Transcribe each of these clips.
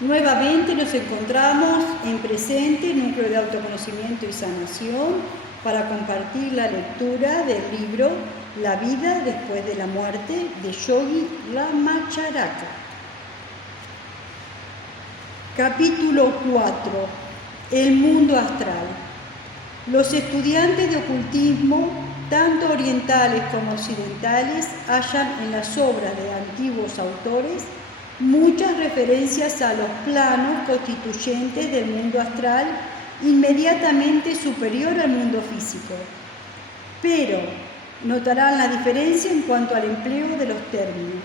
Nuevamente nos encontramos en Presente, Núcleo de Autoconocimiento y Sanación, para compartir la lectura del libro La vida después de la muerte de Yogi Ramacharaka. Capítulo 4. El mundo astral. Los estudiantes de ocultismo, tanto orientales como occidentales, hallan en las obras de antiguos autores muchas referencias a los planos constituyentes del mundo astral inmediatamente superior al mundo físico. Pero notarán la diferencia en cuanto al empleo de los términos.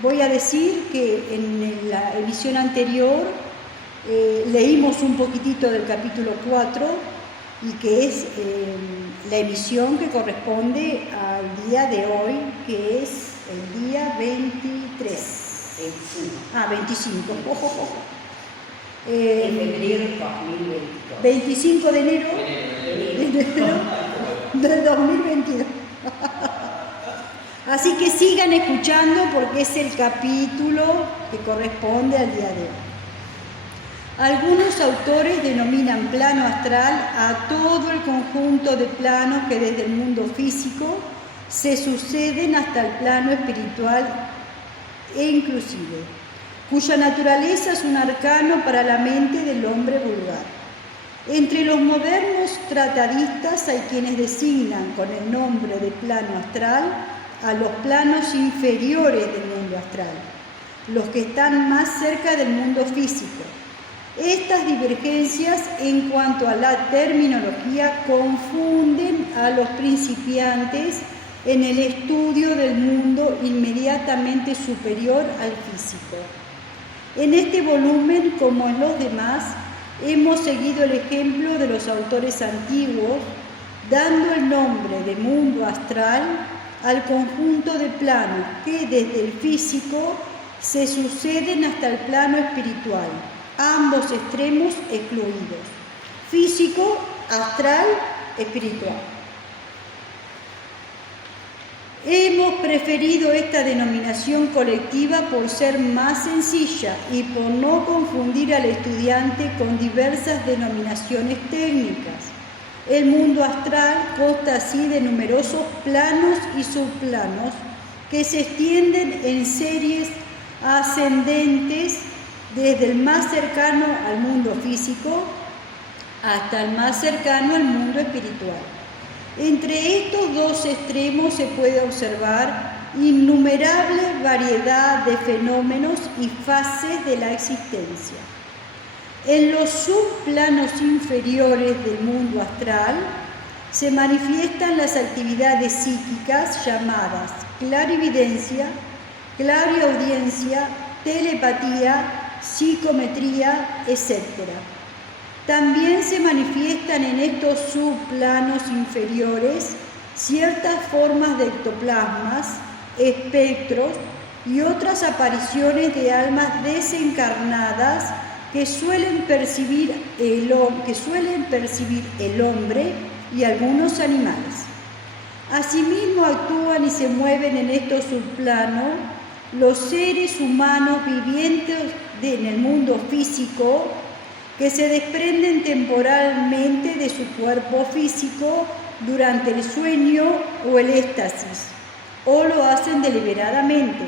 Voy a decir que en la emisión anterior leímos un poquitito del capítulo 4 y que es la emisión que corresponde al día de hoy, que es el día 23. 25. En febrero 2022. 25 de enero del 2022. Así que sigan escuchando porque es el capítulo que corresponde al día de hoy. Algunos autores denominan plano astral a todo el conjunto de planos que desde el mundo físico se suceden hasta el plano espiritual e inclusive, cuya naturaleza es un arcano para la mente del hombre vulgar. Entre los modernos tratadistas hay quienes designan con el nombre de plano astral a los planos inferiores del mundo astral, los que están más cerca del mundo físico. Estas divergencias en cuanto a la terminología confunden a los principiantes en el estudio del mundo inmediatamente superior al físico. En este volumen, como en los demás, hemos seguido el ejemplo de los autores antiguos, dando el nombre de mundo astral al conjunto de planos que desde el físico se suceden hasta el plano espiritual, ambos extremos excluidos: físico, astral, espiritual. Hemos preferido esta denominación colectiva por ser más sencilla y por no confundir al estudiante con diversas denominaciones técnicas. El mundo astral consta así de numerosos planos y subplanos que se extienden en series ascendentes desde el más cercano al mundo físico hasta el más cercano al mundo espiritual. Entre estos dos extremos se puede observar innumerable variedad de fenómenos y fases de la existencia. En los subplanos inferiores del mundo astral se manifiestan las actividades psíquicas llamadas clarividencia, clariaudiencia, telepatía, psicometría, etc. También se manifiestan en estos subplanos inferiores ciertas formas de ectoplasmas, espectros y otras apariciones de almas desencarnadas que suelen percibir el hombre y algunos animales. Asimismo actúan y se mueven en estos subplanos los seres humanos vivientes en el mundo físico, que se desprenden temporalmente de su cuerpo físico durante el sueño o el éxtasis, o lo hacen deliberadamente.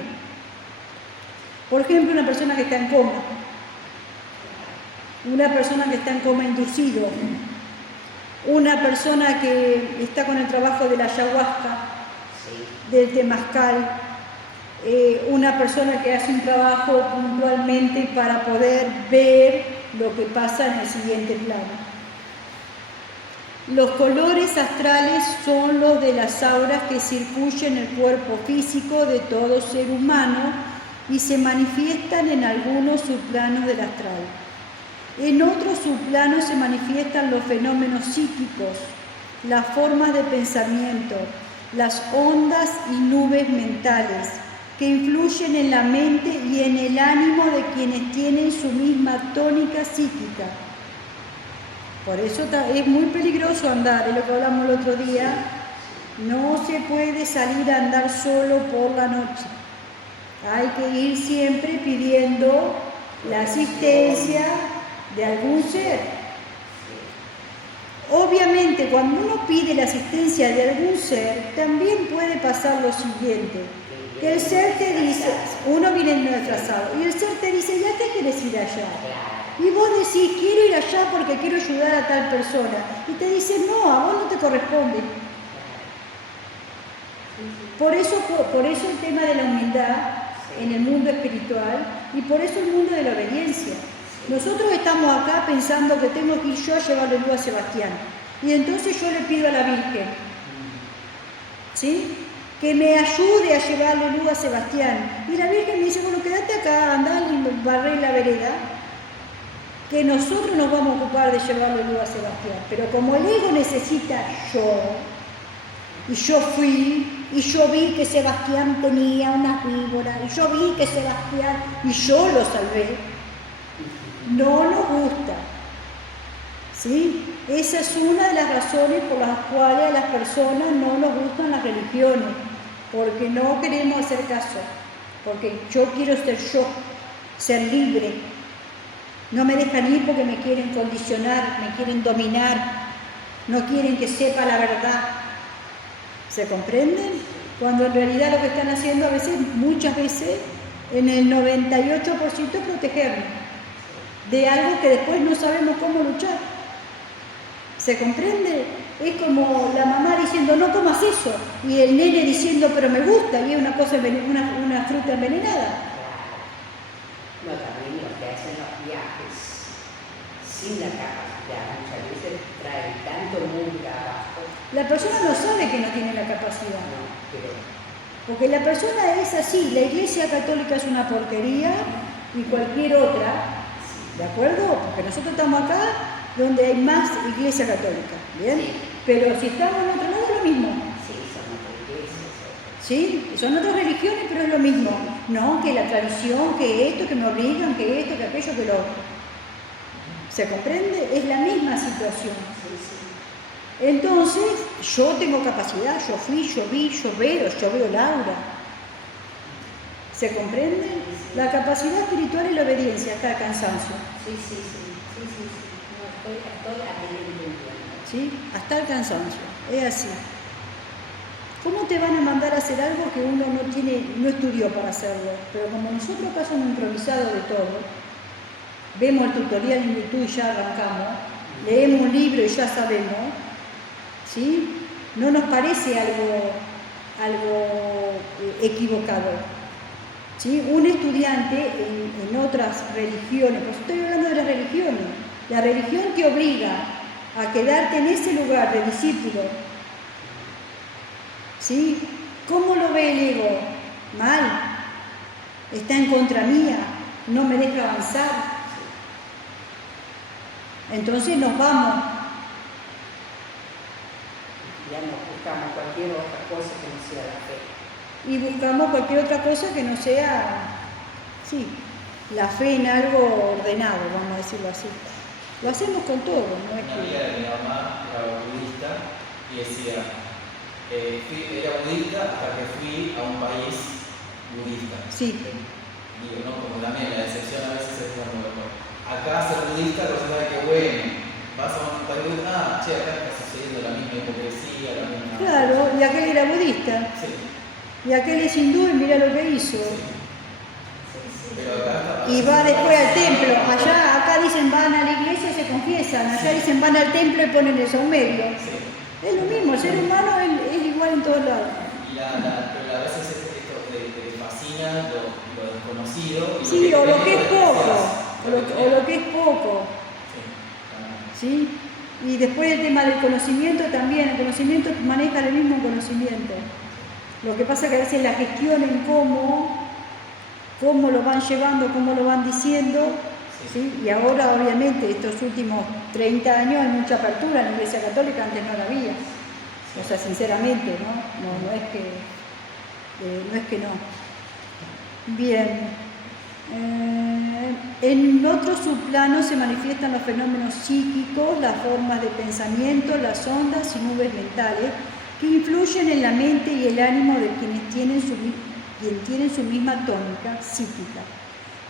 Por ejemplo, una persona que está en coma, una persona que está en coma inducido, una persona que está con el trabajo de la ayahuasca, del temazcal, una persona que hace un trabajo puntualmente para poder ver lo que pasa en el siguiente plano. Los colores astrales son los de las auras que circulan el cuerpo físico de todo ser humano y se manifiestan en algunos subplanos del astral. En otros subplanos se manifiestan los fenómenos psíquicos, las formas de pensamiento, las ondas y nubes mentales que influyen en la mente y en el ánimo de quienes tienen su misma tónica psíquica. Por eso es muy peligroso andar, es lo que hablamos el otro día. No se puede salir a andar solo por la noche. Hay que ir siempre pidiendo la asistencia de algún ser. Obviamente, cuando uno pide la asistencia de algún ser, también puede pasar lo siguiente, que el ser te dice, uno viene disfrazado, y el ser te dice, ¿ya te quieres ir allá? Y vos decís, quiero ir allá porque quiero ayudar a tal persona. Y te dice, no, a vos no te corresponde. Por eso el tema de la humildad en el mundo espiritual y por eso el mundo de la obediencia. Nosotros estamos acá pensando que tengo que ir yo a llevarle luz a Sebastián. Y entonces yo le pido a la Virgen, ¿sí?, que me ayude a llevarle luz a Sebastián. Y la Virgen me dice, bueno, quédate acá, andá y barré la vereda, que nosotros nos vamos a ocupar de llevarle luz a Sebastián. Pero como el ego necesita yo, y yo fui, y yo vi que Sebastián tenía unas víboras, y yo vi que Sebastián, y yo lo salvé, no nos gusta, ¿sí? Esa es una de las razones por las cuales a las personas no nos gustan las religiones, porque no queremos hacer caso, porque yo quiero ser yo, ser libre. No me dejan ir porque me quieren condicionar, me quieren dominar, no quieren que sepa la verdad. ¿Se comprenden? Cuando en realidad lo que están haciendo a veces, muchas veces, en el 98% es protegernos de algo que después no sabemos cómo luchar. ¿Se comprende? Es como la mamá diciendo, no comas eso, y el nene diciendo, pero me gusta, y es una cosa, una fruta envenenada. No, también lo que hacen los viajes sin la capacidad, muchas veces traen tanto mundo abajo. La persona no sabe que no tiene la capacidad. No, pero... Porque la persona es así, la Iglesia Católica es una porquería y cualquier otra, ¿de acuerdo? Porque nosotros estamos acá donde hay más Iglesia Católica, ¿bien? Sí. Pero si estamos en otro lado es lo mismo. Sí, son otras iglesias. ¿Sí? Son otras religiones, pero es lo mismo. No, que la tradición, que esto, que me obligan, que esto, que aquello, que lo otro. ¿Se comprende? Es la misma situación. Sí, sí. Entonces, yo tengo capacidad, yo fui, yo vi, yo veo Laura. ¿Se comprende? La capacidad espiritual y la obediencia, hasta el cansancio. Sí. No, estoy entendiendo. ¿Sí? Hasta el cansancio. Es así. ¿Cómo te van a mandar a hacer algo que uno no estudió para hacerlo? Pero como nosotros acá somos improvisados de todo, vemos el tutorial en YouTube y ya arrancamos, leemos un libro y ya sabemos, ¿sí? No nos parece algo equivocado, ¿sí? Un estudiante en otras religiones, pues estoy hablando de las religiones, la religión te obliga a quedarte en ese lugar de discípulo, ¿sí? ¿Cómo lo ve el ego? Mal, está en contra mía, no me deja avanzar. Entonces nos vamos. Ya nos buscamos cualquier otra cosa que no sea la fe. Y buscamos cualquier otra cosa que no sea, sí, la fe en algo ordenado, vamos a decirlo así. Lo hacemos con todo, ¿no? Es Una que... amiga de mi mamá era budista y decía, era budista hasta que fui a un país budista. Sí. Digo, no, como también la decepción a veces es como mejor. Acá ser budista resulta que bueno, vas a un país budista, che, acá está sucediendo la misma hipocresía, la misma... Claro, y aquel era budista, Sí. y aquel es hindú y mira lo que hizo. Pero acá está... Y va después al templo, acá dicen van a la iglesia y se confiesan, allá dicen van al templo y ponen el saumerio. Sí. Es lo mismo, el ser humano es igual en todos lados. Pero a veces esto te fascina lo desconocido. Y Sí, o lo que es poco, deseas. o lo que es poco, ¿sí? Y después el tema del conocimiento también, el conocimiento maneja el mismo conocimiento. Lo que pasa es que a veces la gestión en cómo lo van llevando, cómo lo van diciendo, ¿sí? Y ahora obviamente estos últimos 30 años hay mucha apertura en la Iglesia Católica, antes no la había. O sea, sinceramente, no es que no. Bien. En otros subplanos se manifiestan los fenómenos psíquicos, las formas de pensamiento, las ondas y nubes mentales que influyen en la mente y el ánimo de quien tienen su misma tónica psíquica.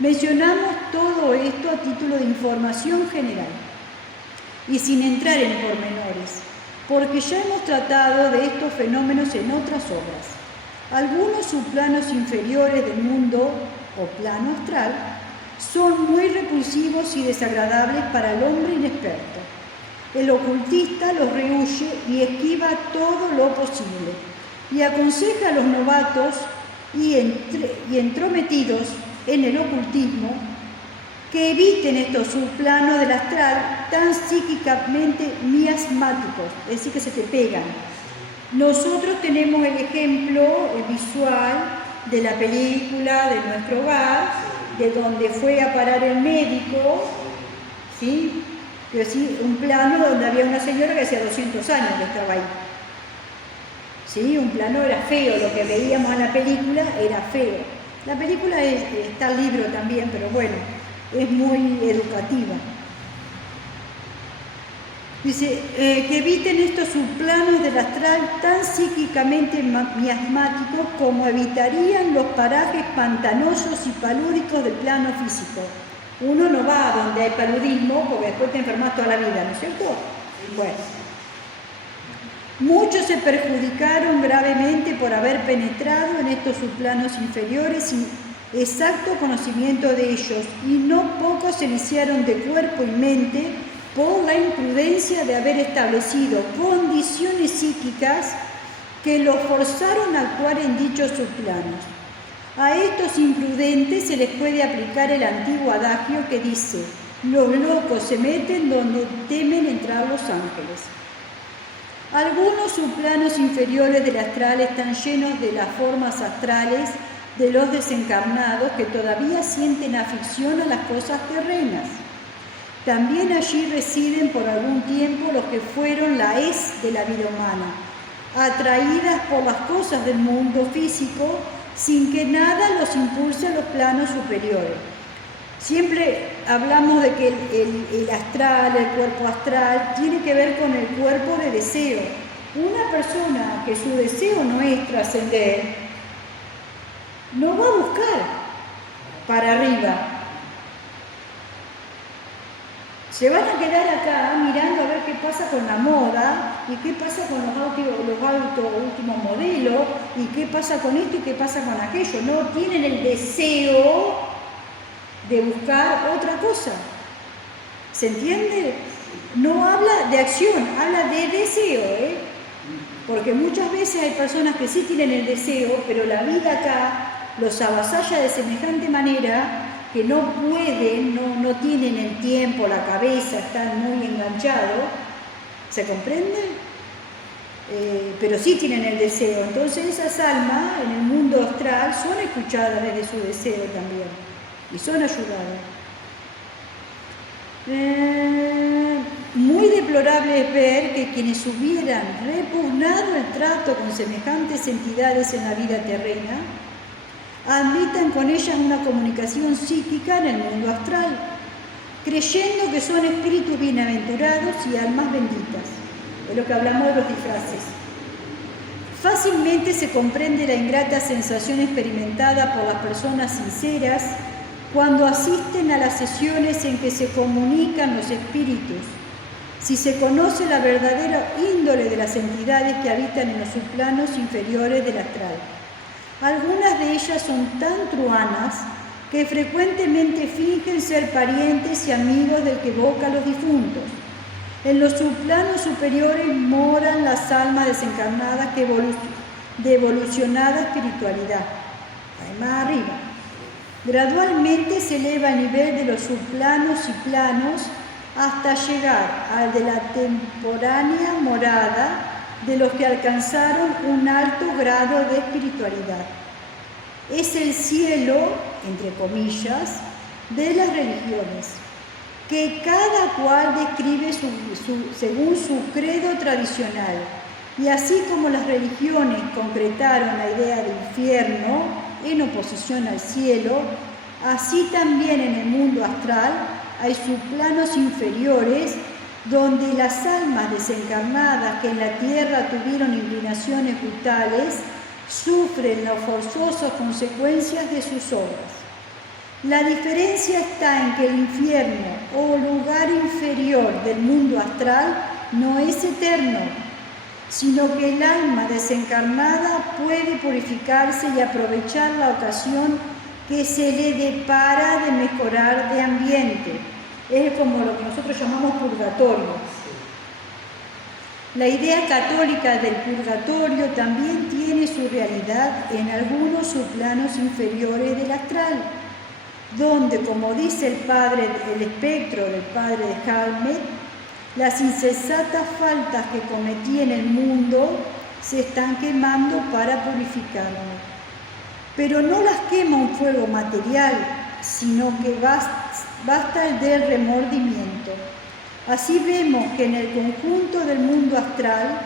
Mencionamos todo esto a título de información general y sin entrar en pormenores, porque ya hemos tratado de estos fenómenos en otras obras. Algunos subplanos inferiores del mundo o plano astral son muy repulsivos y desagradables para el hombre inexperto. El ocultista los rehúye y esquiva todo lo posible y aconseja a los novatos y entrometidos en el ocultismo que eviten estos subplanos del astral tan psíquicamente miasmáticos, es decir, que se te pegan. Nosotros tenemos el ejemplo visual de la película de Nuestro Hogar, de donde fue a parar el médico, ¿sí? Pero sí, un plano donde había una señora que hacía 200 años que estaba ahí. ¿Sí? Un plano era feo, lo que veíamos en la película era feo. La película está el libro también, pero bueno, es muy educativa. Dice, que eviten estos subplanos del astral tan psíquicamente miasmáticos como evitarían los parajes pantanosos y palúdicos del plano físico. Uno no va a donde hay paludismo porque después te enfermas toda la vida, ¿no es cierto? Bueno. Muchos se perjudicaron gravemente por haber penetrado en estos subplanos inferiores sin exacto conocimiento de ellos, y no pocos se lisiaron de cuerpo y mente por la imprudencia de haber establecido condiciones psíquicas que los forzaron a actuar en dichos subplanos. A estos imprudentes se les puede aplicar el antiguo adagio que dice: los locos se meten donde temen entrar los ángeles. Algunos subplanos inferiores del astral están llenos de las formas astrales de los desencarnados que todavía sienten afición a las cosas terrenas. También allí residen por algún tiempo los que fueron la es de la vida humana, atraídas por las cosas del mundo físico sin que nada los impulse a los planos superiores. Siempre hablamos de que el astral, el cuerpo astral, tiene que ver con el cuerpo de deseo. Una persona que su deseo no es trascender, no va a buscar para arriba. Se van a quedar acá mirando a ver qué pasa con la moda y qué pasa con los autos último modelo y qué pasa con esto y qué pasa con aquello. No tienen el deseo de buscar otra cosa. ¿Se entiende? No habla de acción, habla de deseo, Porque muchas veces hay personas que sí tienen el deseo, pero la vida acá los avasalla de semejante manera que no pueden, no tienen el tiempo, la cabeza, están muy enganchados. ¿Se comprende? Pero sí tienen el deseo. Entonces esas almas en el mundo astral son escuchadas desde su deseo también y son ayudadas. Muy deplorable es ver que quienes hubieran repugnado el trato con semejantes entidades en la vida terrena admitan con ellas una comunicación psíquica en el mundo astral, creyendo que son espíritus bienaventurados y almas benditas. Es lo que hablamos de los disfraces. Fácilmente se comprende la ingrata sensación experimentada por las personas sinceras cuando asisten a las sesiones en que se comunican los espíritus, si se conoce la verdadera índole de las entidades que habitan en los subplanos inferiores del astral. Algunas de ellas son tan truanas que frecuentemente fingen ser parientes y amigos del que evoca a los difuntos. En los subplanos superiores moran las almas desencarnadas de evolucionada espiritualidad. Más arriba. Gradualmente se eleva el nivel de los subplanos y planos hasta llegar al de la temporánea morada de los que alcanzaron un alto grado de espiritualidad. Es el cielo, entre comillas, de las religiones, que cada cual describe según su credo tradicional. Y así como las religiones concretaron la idea de infierno en oposición al cielo, así también en el mundo astral hay subplanos inferiores donde las almas desencarnadas que en la tierra tuvieron inclinaciones brutales sufren las forzosas consecuencias de sus obras. La diferencia está en que el infierno o lugar inferior del mundo astral no es eterno, sino que el alma desencarnada puede purificarse y aprovechar la ocasión que se le depara de mejorar de ambiente. Es como lo que nosotros llamamos purgatorio. La idea católica del purgatorio también tiene su realidad en algunos subplanos inferiores del astral, donde, como dice el espectro del padre de Halmet, las insensatas faltas que cometí en el mundo se están quemando para purificarme. Pero no las quema un fuego material, sino que basta el del remordimiento. Así vemos que en el conjunto del mundo astral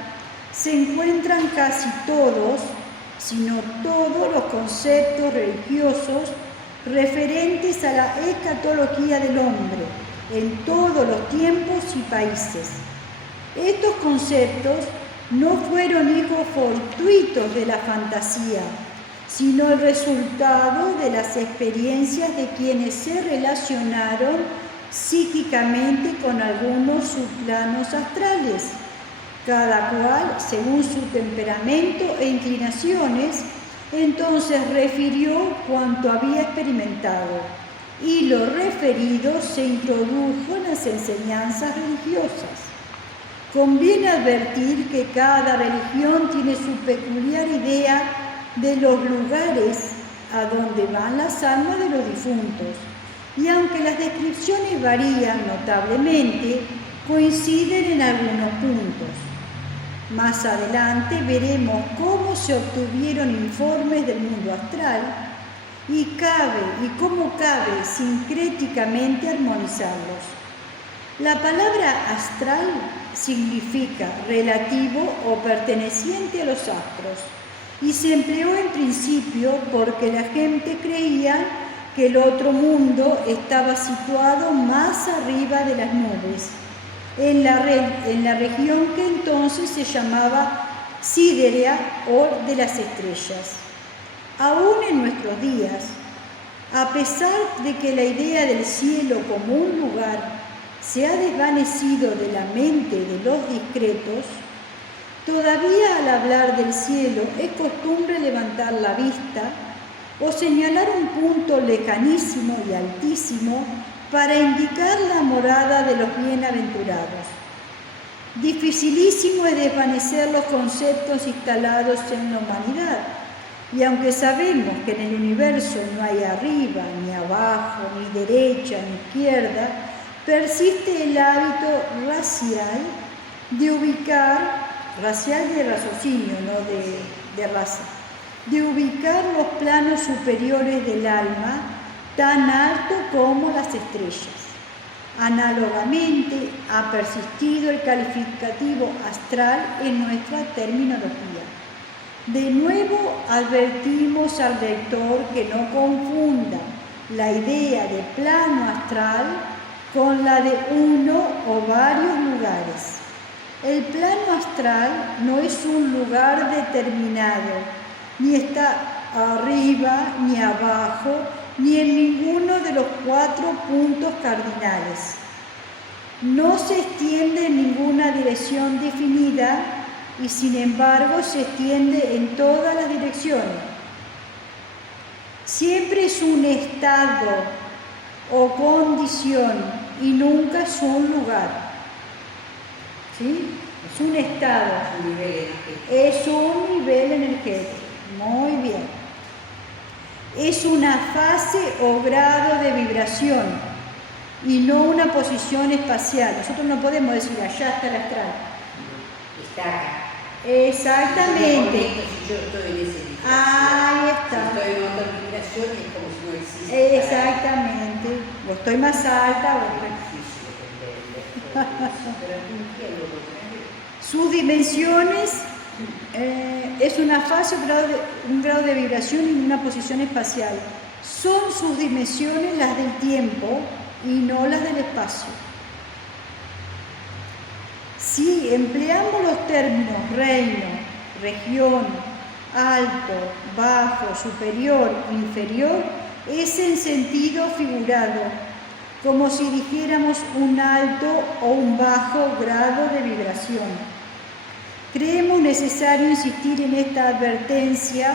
se encuentran casi todos, sino todos los conceptos religiosos referentes a la escatología del hombre en todos los tiempos y países. Estos conceptos no fueron hijos fortuitos de la fantasía, sino el resultado de las experiencias de quienes se relacionaron psíquicamente con algunos subplanos astrales, cada cual según su temperamento e inclinaciones. Entonces refirió cuanto había experimentado, y lo referido se introdujo en las enseñanzas religiosas. Conviene advertir que cada religión tiene su peculiar idea de los lugares a donde van las almas de los difuntos, y aunque las descripciones varían notablemente, coinciden en algunos puntos. Más adelante veremos cómo se obtuvieron informes del mundo astral y cómo cabe sincréticamente armonizarlos. La palabra astral significa relativo o perteneciente a los astros y se empleó en principio porque la gente creía que el otro mundo estaba situado más arriba de las nubes, en la región que entonces se llamaba Siderea o de las estrellas. Aún en nuestros días, a pesar de que la idea del cielo como un lugar se ha desvanecido de la mente de los discretos, todavía al hablar del cielo es costumbre levantar la vista o señalar un punto lejanísimo y altísimo para indicar la morada de los bienaventurados. Dificilísimo es desvanecer los conceptos instalados en la humanidad, y aunque sabemos que en el universo no hay arriba, ni abajo, ni derecha, ni izquierda, persiste el hábito racial de ubicar, racial de raciocinio, no de raza, de ubicar los planos superiores del alma tan alto como las estrellas. Análogamente, ha persistido el calificativo astral en nuestra terminología. De nuevo advertimos al lector que no confunda la idea de plano astral con la de uno o varios lugares. El plano astral no es un lugar determinado, ni está arriba ni abajo, ni en ninguno de los 4 puntos cardinales. No se extiende en ninguna dirección definida y sin embargo se extiende en todas las direcciones. Siempre es un estado o condición y nunca es un lugar. ¿Sí? Es un estado. Es un nivel energético. Muy bien. Es una fase o grado de vibración y no una posición espacial. Nosotros no podemos decir allá está el astral. Está acá. Exactamente. Si yo estoy en ese vibración. Ahí está. Si estoy en otra vibración es como si no existiera. Exactamente. O estoy más alta. Sus dimensiones es una fase, un grado de vibración y una posición espacial. Son sus dimensiones las del tiempo y no las del espacio. Si empleamos los términos reino, región, alto, bajo, superior, inferior, es en sentido figurado, como si dijéramos un alto o un bajo grado de vibración. Creemos necesario insistir en esta advertencia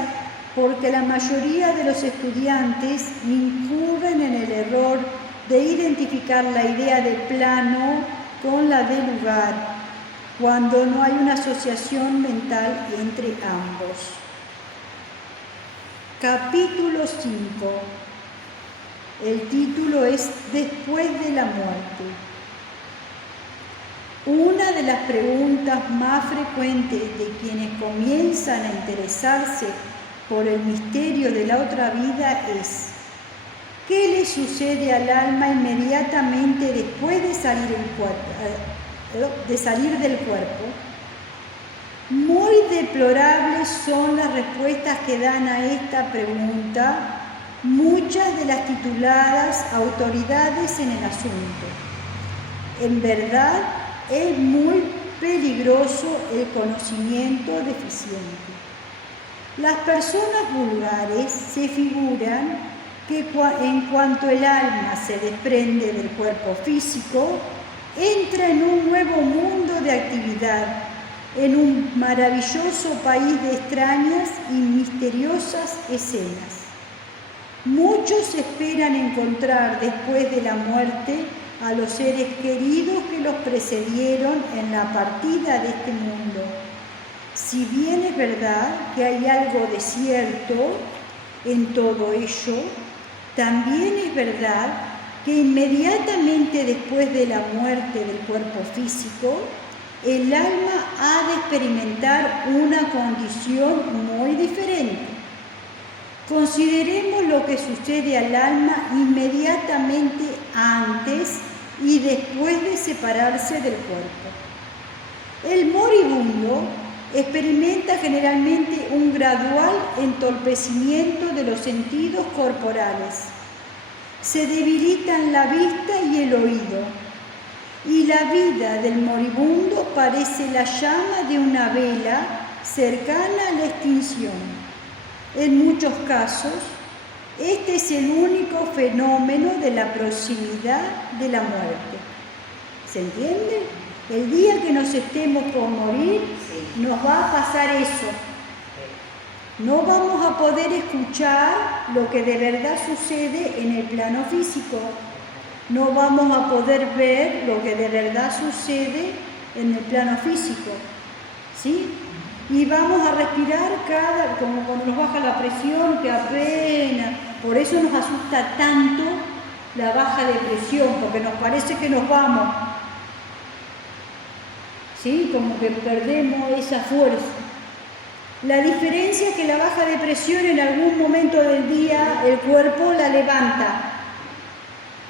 porque la mayoría de los estudiantes incurren en el error de identificar la idea de plano con la de lugar, cuando no hay una asociación mental entre ambos. Capítulo 5. El título es Después de la muerte. Una de las preguntas más frecuentes de quienes comienzan a interesarse por el misterio de la otra vida es: ¿qué le sucede al alma inmediatamente después de salir del cuerpo? Muy deplorables son las respuestas que dan a esta pregunta muchas de las tituladas autoridades en el asunto. En verdad, es muy peligroso el conocimiento deficiente. Las personas vulgares se figuran que en cuanto el alma se desprende del cuerpo físico, entra en un nuevo mundo de actividad, en un maravilloso país de extrañas y misteriosas escenas. Muchos esperan encontrar después de la muerte a los seres queridos que los precedieron en la partida de este mundo. Si bien es verdad que hay algo de cierto en todo ello, también es verdad que inmediatamente después de la muerte del cuerpo físico, el alma ha de experimentar una condición muy diferente. Consideremos lo que sucede al alma inmediatamente antes y después de separarse del cuerpo. El moribundo experimenta generalmente un gradual entorpecimiento de los sentidos corporales. Se debilitan la vista y el oído, y la vida del moribundo parece la llama de una vela cercana a la extinción. En muchos casos, este es el único fenómeno de la proximidad de la muerte. ¿Se entiende? El día que nos estemos por morir, nos va a pasar eso. No vamos a poder escuchar lo que de verdad sucede en el plano físico. No vamos a poder ver lo que de verdad sucede en el plano físico. ¿Sí? Y vamos a respirar como cuando nos baja la presión, que apenas. Por eso nos asusta tanto la baja de presión, porque nos parece que nos vamos. ¿Sí? Como que perdemos esa fuerza. La diferencia es que la baja de presión en algún momento del día el cuerpo la levanta.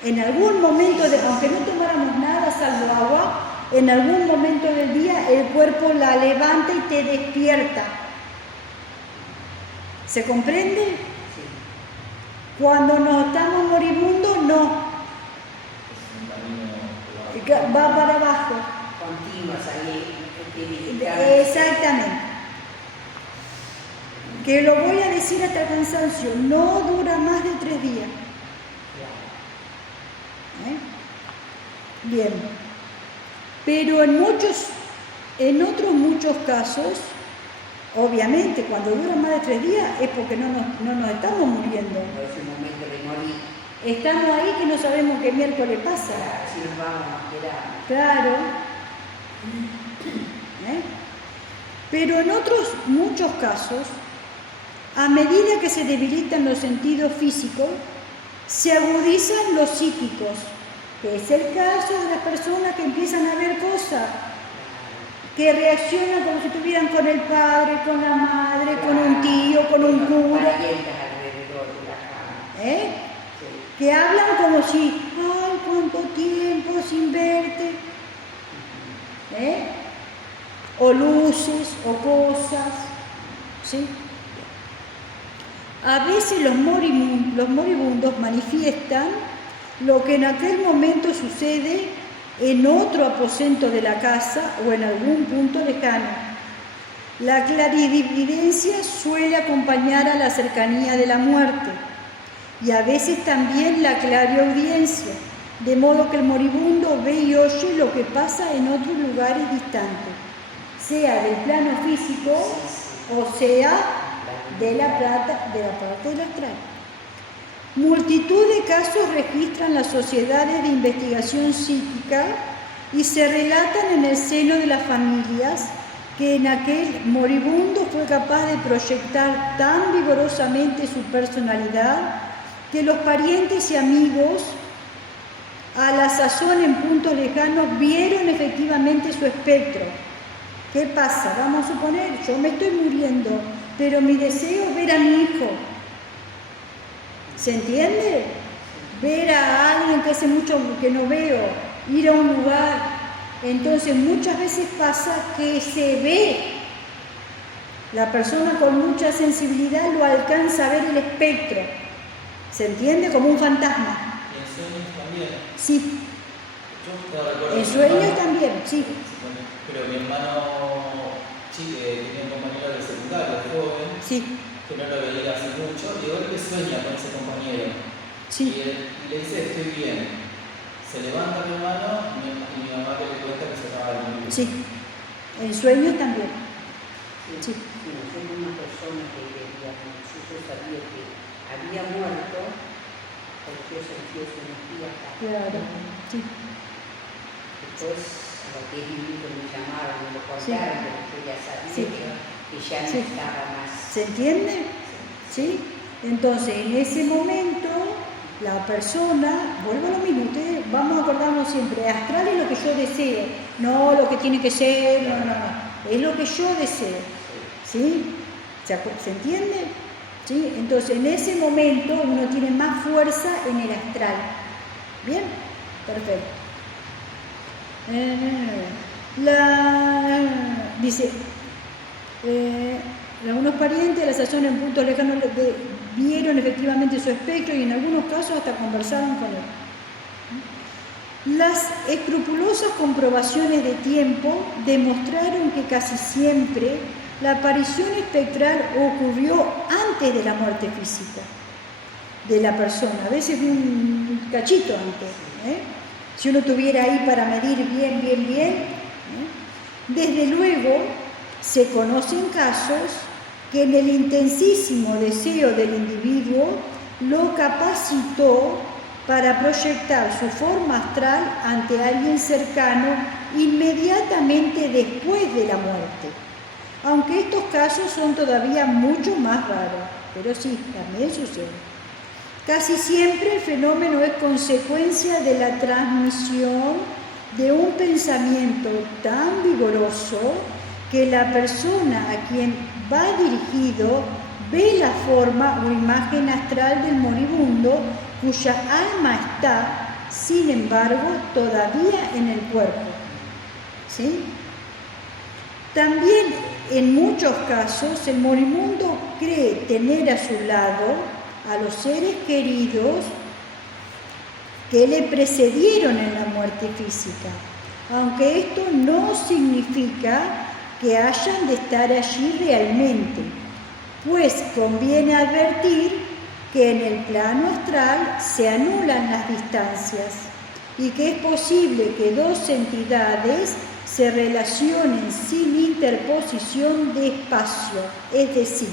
En algún momento, aunque no tomáramos nada salvo agua, en algún momento del día el cuerpo la levanta y te despierta. ¿Se comprende? Sí. Cuando nos estamos moribundos, no. Va para abajo. Continuas ahí. Exactamente. Que lo voy a decir hasta el cansancio, no dura más de 3 días. Bien. Pero en otros muchos casos, obviamente, cuando dura más de 3 días es porque no nos estamos muriendo. No es el momento de morir. Estamos ahí que no sabemos qué miércoles pasa. Claro, si nos vamos a quedar. Claro. Pero en otros muchos casos, a medida que se debilitan los sentidos físicos, se agudizan los psíquicos, que es el caso de las personas que empiezan a ver cosas, que reaccionan como si estuvieran con el padre, con la madre, con un tío, con un cura. Que hablan como si, ay, cuánto tiempo sin verte. O luces, o cosas. ¿Sí? A veces los moribundos manifiestan lo que en aquel momento sucede en otro aposento de la casa o en algún punto lejano. La clarividencia suele acompañar a la cercanía de la muerte. y a veces también la clariaudiencia, de modo que el moribundo ve y oye lo que pasa en otros lugares distantes, sea del plano físico o sea de la parte del astral. Multitud de casos registran las sociedades de investigación psíquica y se relatan en el seno de las familias que en aquel moribundo fue capaz de proyectar tan vigorosamente su personalidad que los parientes y amigos, a la sazón en puntos lejanos, vieron efectivamente su espectro. ¿Qué pasa? Vamos a suponer, yo me estoy muriendo, pero mi deseo es ver a mi hijo. ¿Se entiende? Ver a alguien que hace mucho que no veo, ir a un lugar. Entonces muchas veces pasa que se ve, la persona con mucha sensibilidad lo alcanza a ver el espectro. ¿Se entiende? Como un fantasma. ¿Y en sueños también? Sí. Yo no recuerdo. En sueños también, sí. Pero mi hermano tenía un compañero de secundaria, joven, Sí. que no lo veía hace mucho, y ahora que sueña con ese compañero. Sí. Y él le dice, estoy bien. Se levanta mi hermano y mi mamá que le cuenta que se acaba de morir. Sí. En sueños también. Sí. Conocí a una persona que decía, yo sabía que había muerto porque yo sentía su energía acá. Claro. Sí. Después, a los 10 minutos me llamaron, me lo contaron, porque ya sabía Sí. que ya no estaba más. ¿Se entiende? ¿Sí? Entonces, en ese momento, la persona, vuelvo a lo mismo, ustedes vamos a acordarnos siempre, astral es lo que yo deseo, no lo que tiene que ser, no, es lo que yo deseo. ¿Sí? ¿Se entiende? ¿Sí? Entonces, en ese momento uno tiene más fuerza en el astral. ¿Bien? Perfecto. Dice, algunos parientes de la sazón en puntos lejanos vieron efectivamente su espectro y en algunos casos hasta conversaron con él. Las escrupulosas comprobaciones de tiempo demostraron que casi siempre la aparición espectral ocurrió antes de la muerte física de la persona, a veces un cachito antes. Si uno tuviera ahí para medir bien. Desde luego, se conocen casos que en el intensísimo deseo del individuo lo capacitó para proyectar su forma astral ante alguien cercano inmediatamente después de la muerte. Aunque estos casos son todavía mucho más raros, pero sí, también sucede. Casi siempre el fenómeno es consecuencia de la transmisión de un pensamiento tan vigoroso que la persona a quien va dirigido ve la forma o imagen astral del moribundo cuya alma está, sin embargo, todavía en el cuerpo. ¿Sí? También, en muchos casos, el moribundo cree tener a su lado a los seres queridos que le precedieron en la muerte física, aunque esto no significa que hayan de estar allí realmente, pues conviene advertir que en el plano astral se anulan las distancias y que es posible que dos entidades se relacionen sin interposición de espacio, es decir,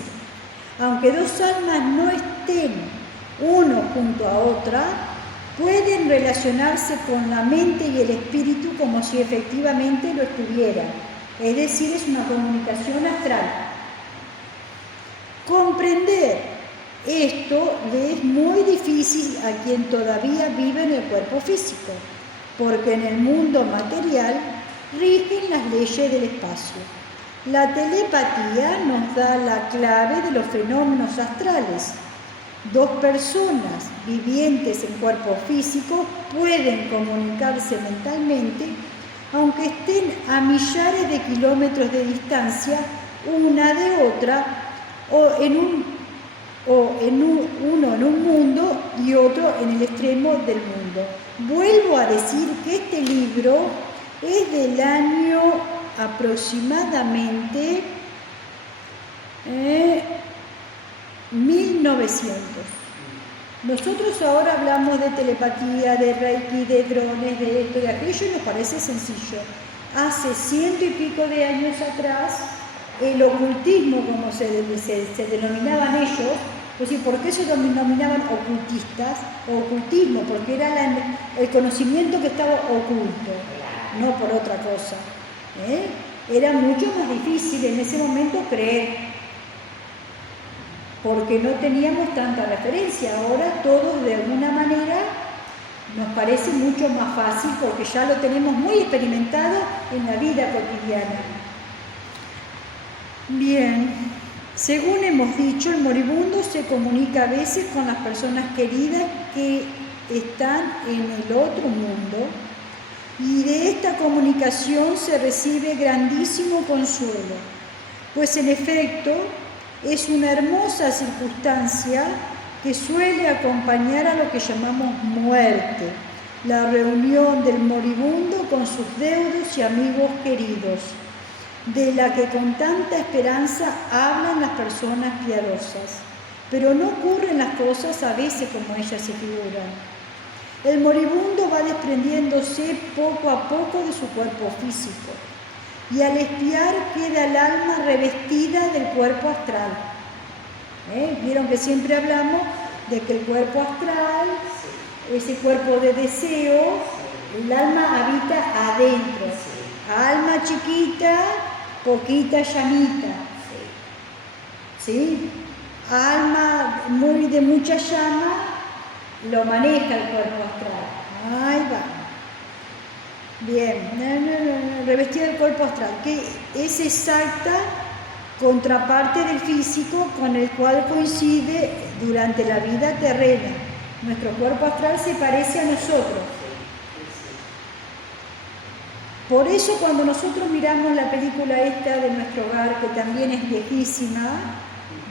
aunque dos almas no estén uno junto a otra, pueden relacionarse con la mente y el espíritu como si efectivamente lo estuvieran. Es decir, es una comunicación astral. Comprender esto le es muy difícil a quien todavía vive en el cuerpo físico, porque en el mundo material rigen las leyes del espacio. La telepatía nos da la clave de los fenómenos astrales. Dos personas vivientes en cuerpo físico pueden comunicarse mentalmente, aunque estén a millares de kilómetros de distancia una de otra, uno en un mundo y otro en el extremo del mundo. Vuelvo a decir que este libro es del año aproximadamente 1900. Nosotros ahora hablamos de telepatía, de reiki, de drones, de esto, de aquello, y nos parece sencillo. Hace 100 y pico de años atrás, el ocultismo, como se denominaban ellos, pues sí, ¿por qué se denominaban ocultistas o ocultismo? Porque era el conocimiento que estaba oculto, no por otra cosa. Era mucho más difícil en ese momento creer, porque no teníamos tanta referencia. Ahora todos de alguna manera nos parece mucho más fácil porque ya lo tenemos muy experimentado en la vida cotidiana. Bien, según hemos dicho, el moribundo se comunica a veces con las personas queridas que están en el otro mundo, y de esta comunicación se recibe grandísimo consuelo, pues en efecto es una hermosa circunstancia que suele acompañar a lo que llamamos muerte, la reunión del moribundo con sus deudos y amigos queridos, de la que con tanta esperanza hablan las personas piadosas, pero no ocurren las cosas a veces como ellas se figuran. El moribundo va desprendiéndose poco a poco de su cuerpo físico, y al expiar queda el alma revestida del cuerpo astral. Vieron que siempre hablamos de que el cuerpo astral, ese cuerpo de deseo, el alma habita adentro. Alma chiquita, poquita llamita. ¿Sí? Alma de mucha llama, lo maneja el cuerpo astral. Ahí va. Bien, revestida del cuerpo astral, que es exacta contraparte del físico con el cual coincide durante la vida terrena. Nuestro cuerpo astral se parece a nosotros. Por eso cuando nosotros miramos la película esta de Nuestro Hogar, que también es viejísima,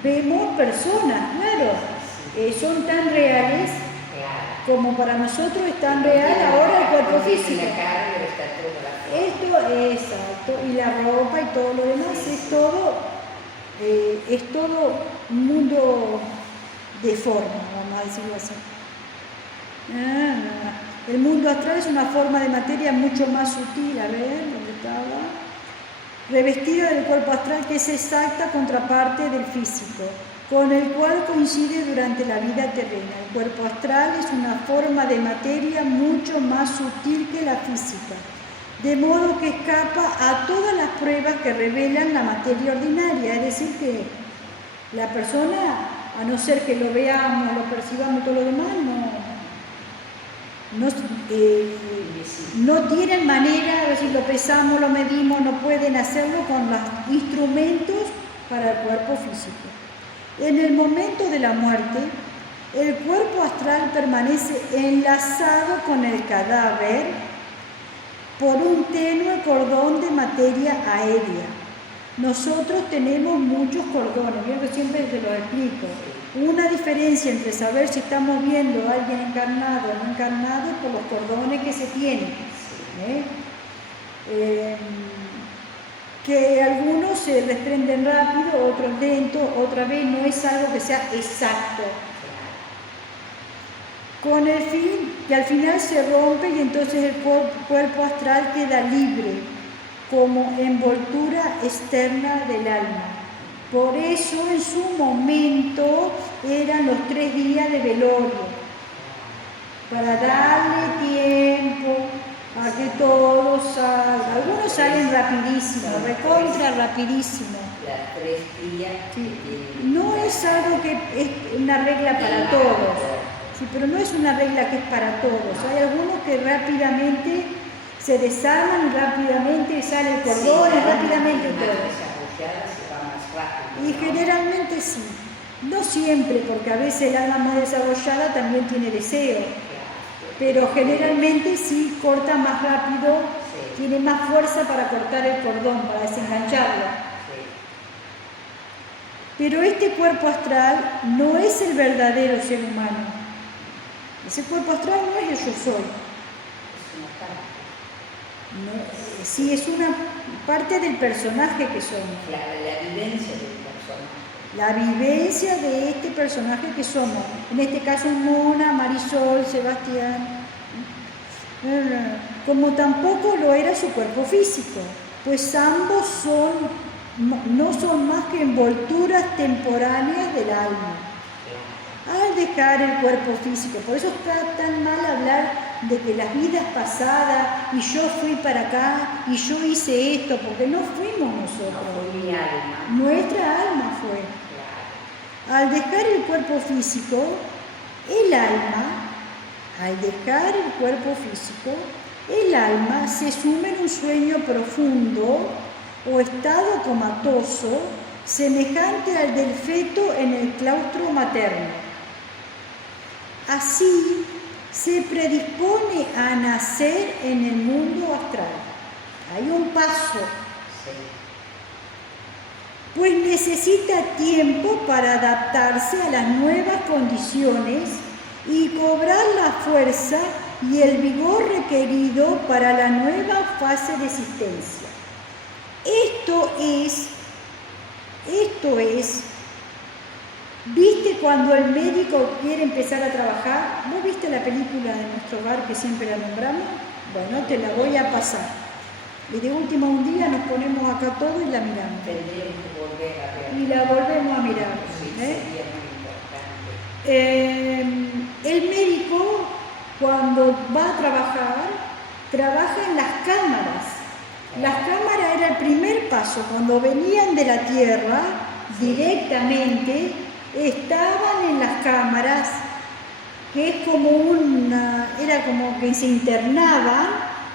vemos personas, claro, son tan reales como para nosotros es tan real ahora el cuerpo físico. Esto es exacto, y la ropa y todo lo demás es todo un mundo de forma, vamos a decirlo así. El mundo astral es una forma de materia mucho más sutil, a ver, ¿dónde estaba? Revestida del cuerpo astral, que es exacta contraparte del físico, con el cual coincide durante la vida terrena. El cuerpo astral es una forma de materia mucho más sutil que la física, de modo que escapa a todas las pruebas que revelan la materia ordinaria, es decir, que la persona, a no ser que lo veamos, lo percibamos y todo lo demás, no tienen manera, si lo pesamos, lo medimos, no pueden hacerlo con los instrumentos para el cuerpo físico. En el momento de la muerte, el cuerpo astral permanece enlazado con el cadáver por un tenue cordón de materia aérea. Nosotros tenemos muchos cordones, yo que siempre se los explico. Una diferencia entre saber si estamos viendo a alguien encarnado o no encarnado por los cordones que se tienen. Que algunos se desprenden rápido, otros lento, otra vez no es algo que sea exacto. Con el fin que al final se rompe y entonces el cuerpo astral queda libre, como envoltura externa del alma. Por eso en su momento eran los 3 días de velorio, para darle tiempo a que todos salgan. Algunos salen rapidísimo, recontra rapidísimo. Las 3 días. Sí. No es algo que es una regla para todos, sí, pero no es una regla que es para todos. Hay algunos que rápidamente se desarman, rápidamente sale el cordón, y rápidamente todo. Y generalmente sí, no siempre, porque a veces el alma más desarrollada también tiene deseo, pero generalmente sí corta más rápido, tiene más fuerza para cortar el cordón, para desengancharlo. Pero este cuerpo astral no es el verdadero ser humano. Ese cuerpo astral no es el yo soy. No, sí, es una parte del personaje que somos. La vivencia del personaje. la vivencia de este personaje que somos. En este caso Mona, Marisol, Sebastián. Como tampoco lo era su cuerpo físico, pues ambos no son más que envolturas temporáneas del alma. Al dejar el cuerpo físico, por eso está tan mal hablar de que las vidas pasadas, y yo fui para acá, y yo hice esto, porque no fuimos nosotros. No fue mi alma. Nuestra alma fue. Al dejar el cuerpo físico, el alma, al dejar el cuerpo físico, el alma se sume en un sueño profundo o estado comatoso, semejante al del feto en el claustro materno. Así se predispone a nacer en el mundo astral. Hay un paso. Pues necesita tiempo para adaptarse a las nuevas condiciones y cobrar la fuerza y el vigor requerido para la nueva fase de existencia. Esto es, ¿viste cuando el médico quiere empezar a trabajar? ¿Vos viste la película de Nuestro Hogar que siempre la nombramos? Bueno, te la voy a pasar. Y de último un día nos ponemos acá todo y la miramos. Tendríamos que volver a ver. Y la volvemos a mirar. Sí, sería muy importante. El médico, cuando va a trabajar, trabaja en las cámaras. Las cámaras era el primer paso. Cuando venían de la Tierra, directamente, estaban en las cámaras, que es como era como que se internaban,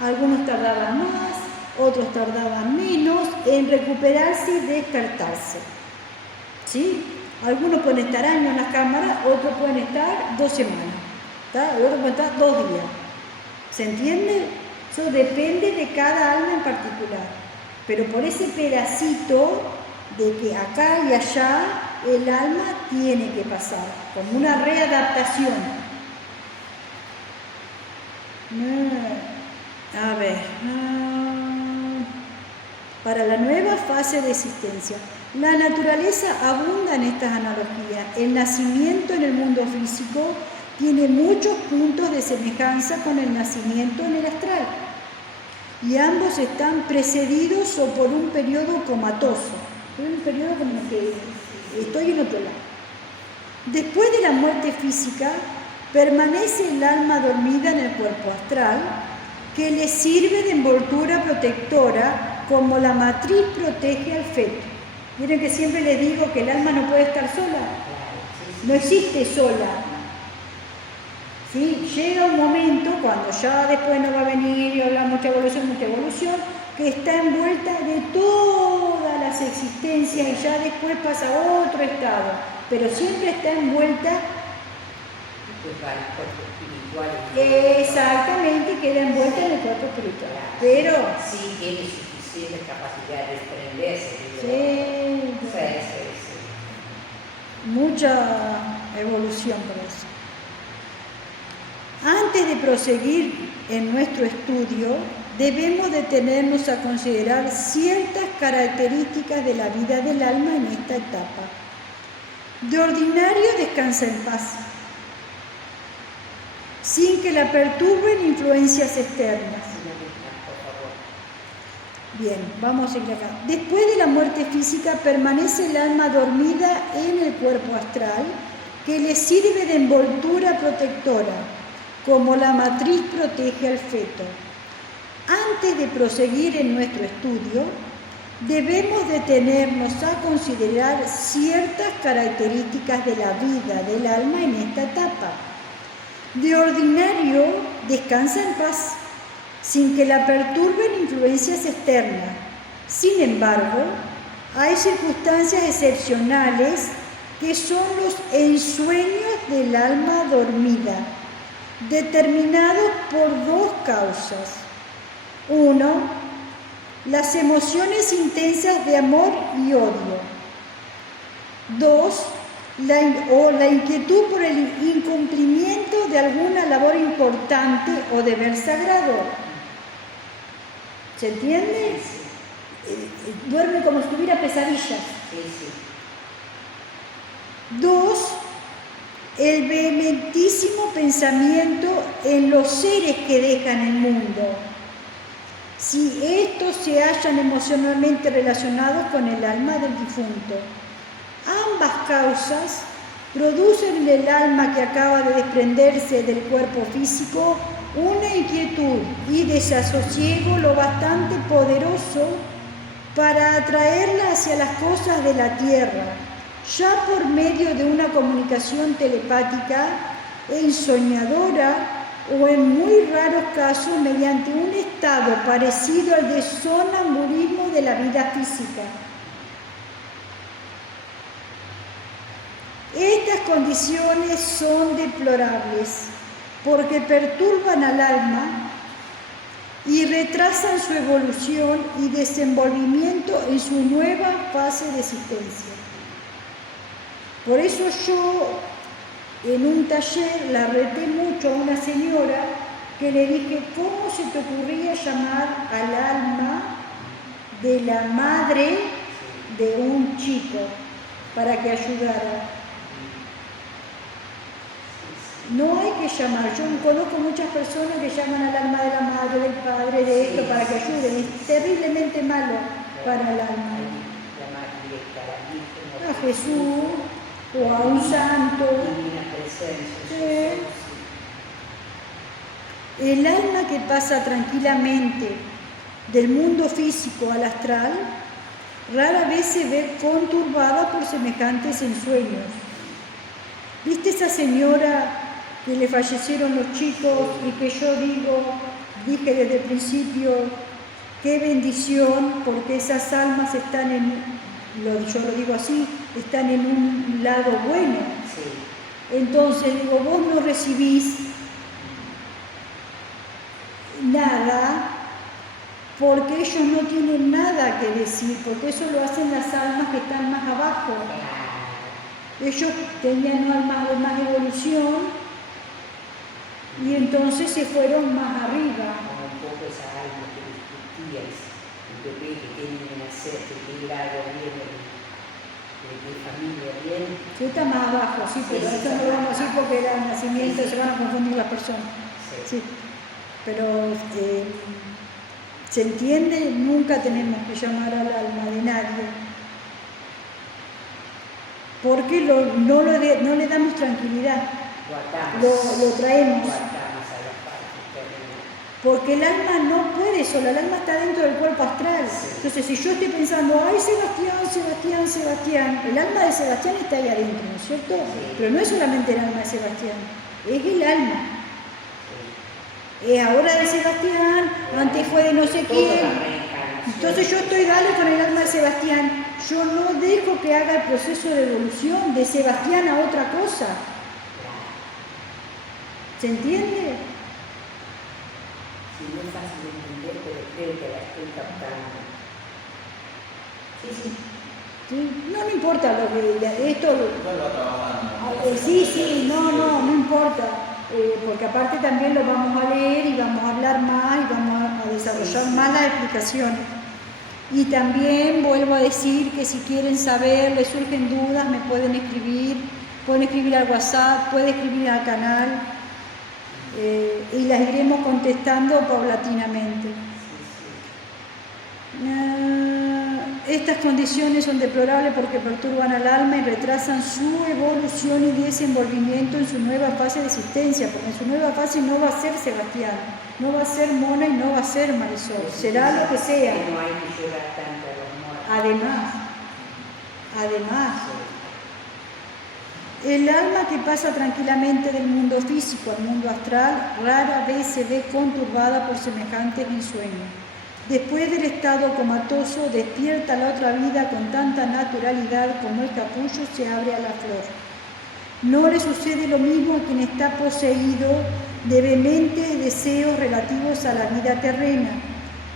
algunos tardaban más, otros tardaban menos en recuperarse y despertarse. ¿Sí? Algunos pueden estar años en las cámaras, otros pueden estar 2 semanas, ¿tá? Otros pueden estar 2 días. ¿Se entiende? Eso depende de cada alma en particular. Pero por ese pedacito de que acá y allá el alma tiene que pasar, como una readaptación. A ver, para la nueva fase de existencia. La naturaleza abunda en estas analogías. El nacimiento en el mundo físico tiene muchos puntos de semejanza con el nacimiento en el astral. Y ambos están precedidos o por un periodo comatoso. Un periodo como que estoy en otro lado. Después de la muerte física, permanece el alma dormida en el cuerpo astral, que le sirve de envoltura protectora como la matriz protege al feto. Miren que siempre les digo que el alma no puede estar sola, no existe sola. ¿Sí? Llega un momento, cuando ya después no va a venir y habla mucha evolución, que está envuelta de todas las existencias y ya después pasa a otro estado, pero siempre está envuelta. Exactamente, queda envuelta en el cuerpo espiritual. Pero sí tiene suficiente capacidad de desprenderse. Sí. Mucha evolución por eso. Antes de proseguir en nuestro estudio, debemos detenernos a considerar ciertas características de la vida del alma en esta etapa. De ordinario descansa en paz, sin que la perturben influencias externas. Bien, vamos a seguir acá. Después de la muerte física permanece el alma dormida en el cuerpo astral, que le sirve de envoltura protectora, como la matriz protege al feto. Antes de proseguir en nuestro estudio, debemos detenernos a considerar ciertas características de la vida del alma en esta etapa. De ordinario, descansa en paz, sin que la perturben influencias externas. Sin embargo, hay circunstancias excepcionales que son los ensueños del alma dormida, determinados por 2 causas. 1. Las emociones intensas de amor y odio. 2. La inquietud por el incumplimiento de alguna labor importante o deber sagrado. ¿Se entiende? Duerme como si tuviera pesadillas. 2. El vehementísimo pensamiento en los seres que dejan el mundo, si estos se hallan emocionalmente relacionados con el alma del difunto. Ambas causas producen en el alma que acaba de desprenderse del cuerpo físico una inquietud y desasosiego lo bastante poderoso para atraerla hacia las cosas de la tierra, ya por medio de una comunicación telepática e ensoñadora, o en muy raros casos mediante un estado parecido al de sonambulismo de la vida física. Estas condiciones son deplorables porque perturban al alma y retrasan su evolución y desenvolvimiento en su nueva fase de existencia. Por eso yo en un taller la reté mucho a una señora que le dije, ¿cómo se te ocurría llamar al alma de la madre de un chico para que ayudara? No hay que llamar, yo conozco muchas personas que llaman al alma de la madre, del padre, de esto, para que ayuden. Es terriblemente malo para el alma. A Jesús o a un santo. El alma que pasa tranquilamente del mundo físico al astral rara vez se ve conturbada por semejantes ensueños. ¿Viste esa señora que le fallecieron los chicos y que yo dije desde el principio, qué bendición, porque esas almas están yo lo digo así, están en un lado bueno? Sí. Entonces digo, vos no recibís nada porque ellos no tienen nada que decir, porque eso lo hacen las almas que están más abajo. Ellos tenían más evolución y entonces se fueron más arriba. Como un poco esa alma que discutías, el bebé que tiene que nacer, que tiene algo bien, de familia bien. Sí, está más abajo, sí, pero esto no lo vamos a decir porque era el nacimiento, se van a confundir las personas. Sí. Pero se entiende, nunca tenemos que llamar al alma de nadie. Porque no le damos tranquilidad. Lo traemos. Porque el alma no puede sola, el alma está dentro del cuerpo astral. Entonces, si yo estoy pensando, ay, Sebastián, el alma de Sebastián está ahí adentro, ¿no es cierto? Pero no es solamente el alma de Sebastián, es el alma. Es ahora de Sebastián, antes fue de no sé quién. Entonces yo estoy dale con el alma de Sebastián. Yo no dejo que haga el proceso de evolución de Sebastián a otra cosa. ¿Se entiende? Sí, no es fácil de entender, pero creo que la estoy captando. Sí. No importa lo que esto. No importa. Porque aparte también lo vamos a leer y vamos a hablar más y vamos a desarrollar más las explicaciones. Y también vuelvo a decir que si quieren saber, les surgen dudas, me pueden escribir al WhatsApp, pueden escribir al canal y las iremos contestando paulatinamente. Estas condiciones son deplorables porque perturban al alma y retrasan su evolución y desenvolvimiento en su nueva fase de existencia, porque en su nueva fase no va a ser Sebastián, no va a ser Mona y no va a ser Marisol, será lo que sea. No hay que llorar tanto a los muertos. Además, el alma que pasa tranquilamente del mundo físico al mundo astral rara vez se ve conturbada por semejantes ensueños. Después del estado comatoso, despierta la otra vida con tanta naturalidad como el capullo se abre a la flor. No le sucede lo mismo a quien está poseído de vehementes deseos relativos a la vida terrena,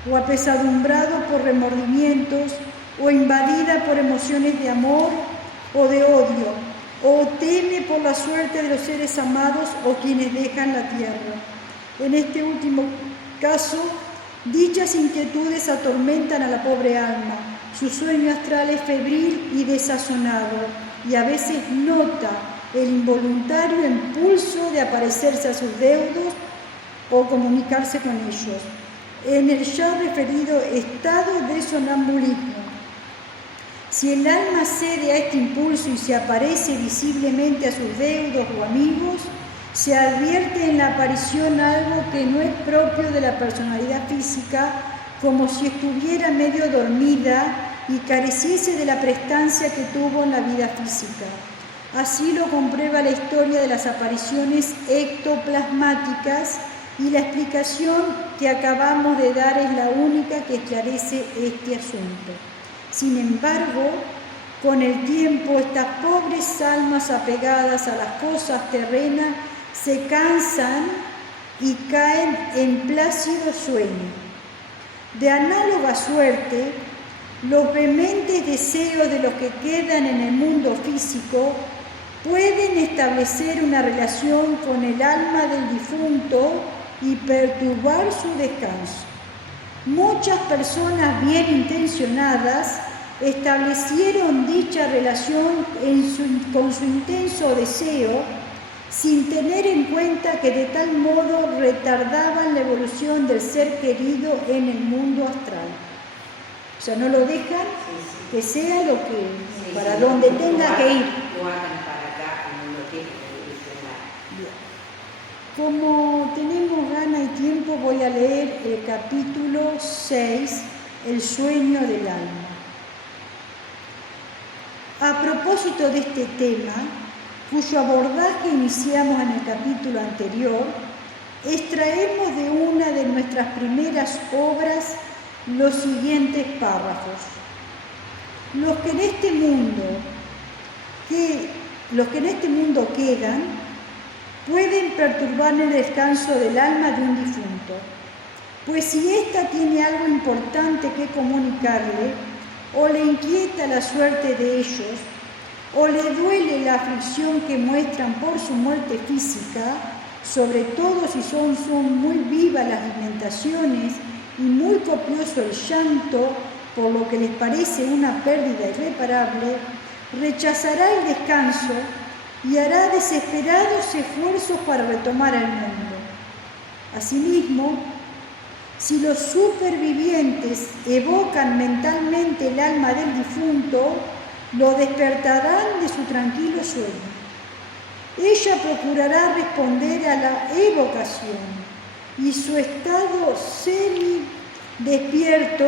o apesadumbrado por remordimientos, o invadida por emociones de amor o de odio, o teme por la suerte de los seres amados o quienes dejan la tierra. En este último caso, dichas inquietudes atormentan a la pobre alma. Su sueño astral es febril y desazonado. y a veces nota el involuntario impulso de aparecerse a sus deudos o comunicarse con ellos, en el ya referido estado de sonambulismo. Si el alma cede a este impulso y se aparece visiblemente a sus deudos o amigos, se advierte en la aparición algo que no es propio de la personalidad física, como si estuviera medio dormida y careciese de la prestancia que tuvo en la vida física. Así lo comprueba la historia de las apariciones ectoplasmáticas, y la explicación que acabamos de dar es la única que esclarece este asunto. Sin embargo, con el tiempo, estas pobres almas apegadas a las cosas terrenas se cansan y caen en plácido sueño. De análoga suerte, los vehementes deseos de los que quedan en el mundo físico pueden establecer una relación con el alma del difunto y perturbar su descanso. Muchas personas bien intencionadas establecieron dicha relación con su intenso deseo, sin tener en cuenta que de tal modo retardaban la evolución del ser querido en el mundo astral. O sea, no lo dejan que sea lo que, para donde tenga que ir. Lo hagan para acá y no lo tienen que evolucionar. Como tenemos ganas y tiempo, voy a leer el capítulo 6, El sueño del alma. A propósito de este tema, cuyo abordaje iniciamos en el capítulo anterior, extraemos de una de nuestras primeras obras los siguientes párrafos. Los que en este mundo quedan pueden perturbar el descanso del alma de un difunto, pues si ésta tiene algo importante que comunicarle, o le inquieta la suerte de ellos, o le duele la aflicción que muestran por su muerte física, sobre todo si son muy vivas las lamentaciones y muy copioso el llanto, por lo que les parece una pérdida irreparable, rechazará el descanso y hará desesperados esfuerzos para retomar el mundo. Asimismo, si los supervivientes evocan mentalmente el alma del difunto, lo despertarán de su tranquilo sueño. Ella procurará responder a la evocación y su estado semi-despierto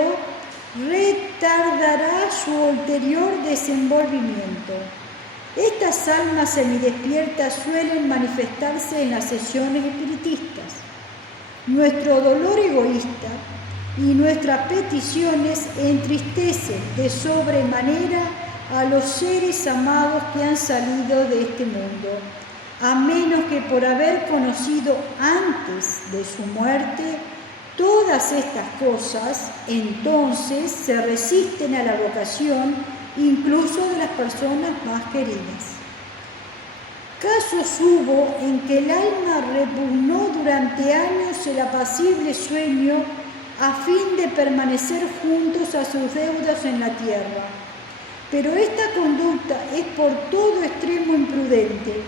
retardará su ulterior desenvolvimiento. Estas almas semidespiertas suelen manifestarse en las sesiones espiritistas. Nuestro dolor egoísta y nuestras peticiones entristecen de sobremanera a los seres amados que han salido de este mundo, a menos que por haber conocido antes de su muerte todas estas cosas, entonces se resisten a la vocación incluso de las personas más queridas. Casos hubo en que el alma repugnó durante años el apacible sueño a fin de permanecer juntos a sus deudas en la tierra. Pero esta conducta es por todo extremo imprudente,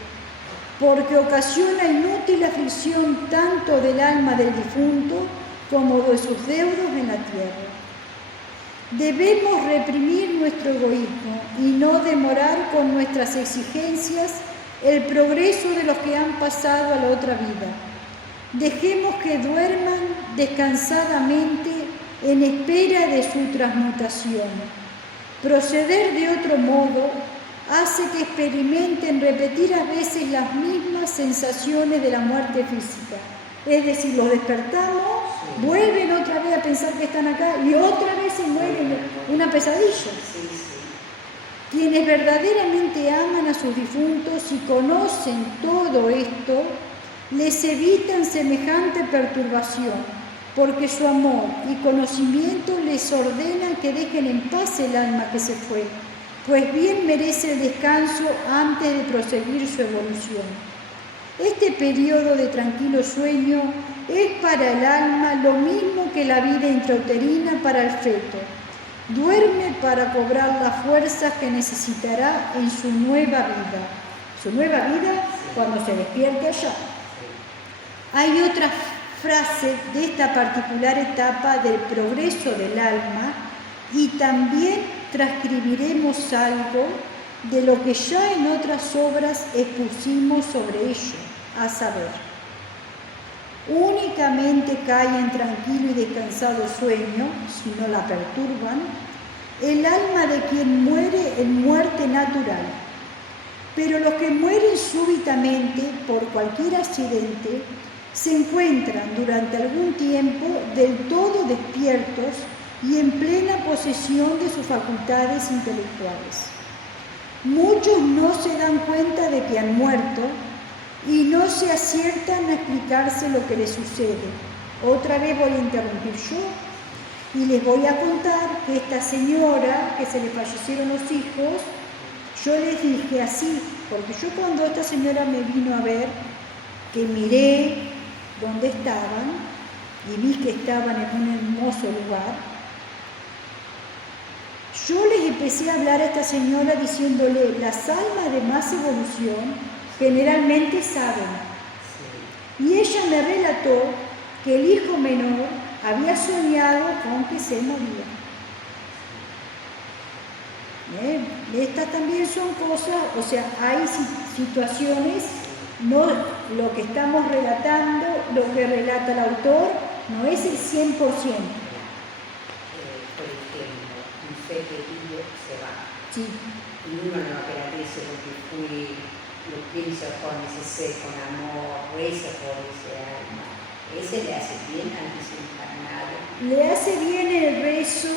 porque ocasiona inútil aflicción tanto del alma del difunto como de sus deudos en la tierra. Debemos reprimir nuestro egoísmo y no demorar con nuestras exigencias el progreso de los que han pasado a la otra vida. Dejemos que duerman descansadamente en espera de su transmutación. Proceder de otro modo hace que experimenten repetidas veces las mismas sensaciones de la muerte física. Es decir, los despertamos, vuelven otra vez a pensar que están acá y otra vez se mueren, una pesadilla. Quienes verdaderamente aman a sus difuntos y conocen todo esto, les evitan semejante perturbación, porque su amor y conocimiento les ordenan que dejen en paz el alma que se fue, pues bien merece el descanso antes de proseguir su evolución. Este periodo de tranquilo sueño es para el alma lo mismo que la vida intrauterina para el feto, Duerme para cobrar las fuerzas que necesitará en su nueva vida. Su nueva vida cuando se despierte allá. Hay otra frase de esta particular etapa del progreso del alma y también transcribiremos algo de lo que ya en otras obras expusimos sobre ello, a saber, únicamente cae en tranquilo y descansado sueño, si no la perturban, el alma de quien muere en muerte natural. Pero los que mueren súbitamente por cualquier accidente se encuentran durante algún tiempo del todo despiertos y en plena posesión de sus facultades intelectuales. Muchos no se dan cuenta de que han muerto y no se aciertan a explicarse lo que les sucede. Otra vez voy a interrumpir yo y les voy a contar que esta señora, que se le fallecieron los hijos, yo les dije así, porque yo cuando esta señora me vino a ver, que miré dónde estaban y vi que estaban en un hermoso lugar, yo les empecé a hablar a esta señora diciéndole, las almas de más evolución generalmente saben. Y ella me relató que el hijo menor había soñado con que se moría. Estas también son cosas, o sea, hay situaciones, no lo que estamos relatando, lo que relata el autor, no es el 100%. Por ejemplo, un ser querido se va. Sí. Y uno lo agradece porque lo piensa con ese ser, con amor, reza por ese alma. ¿Ese le hace bien al desencarnado? Le hace bien el rezo.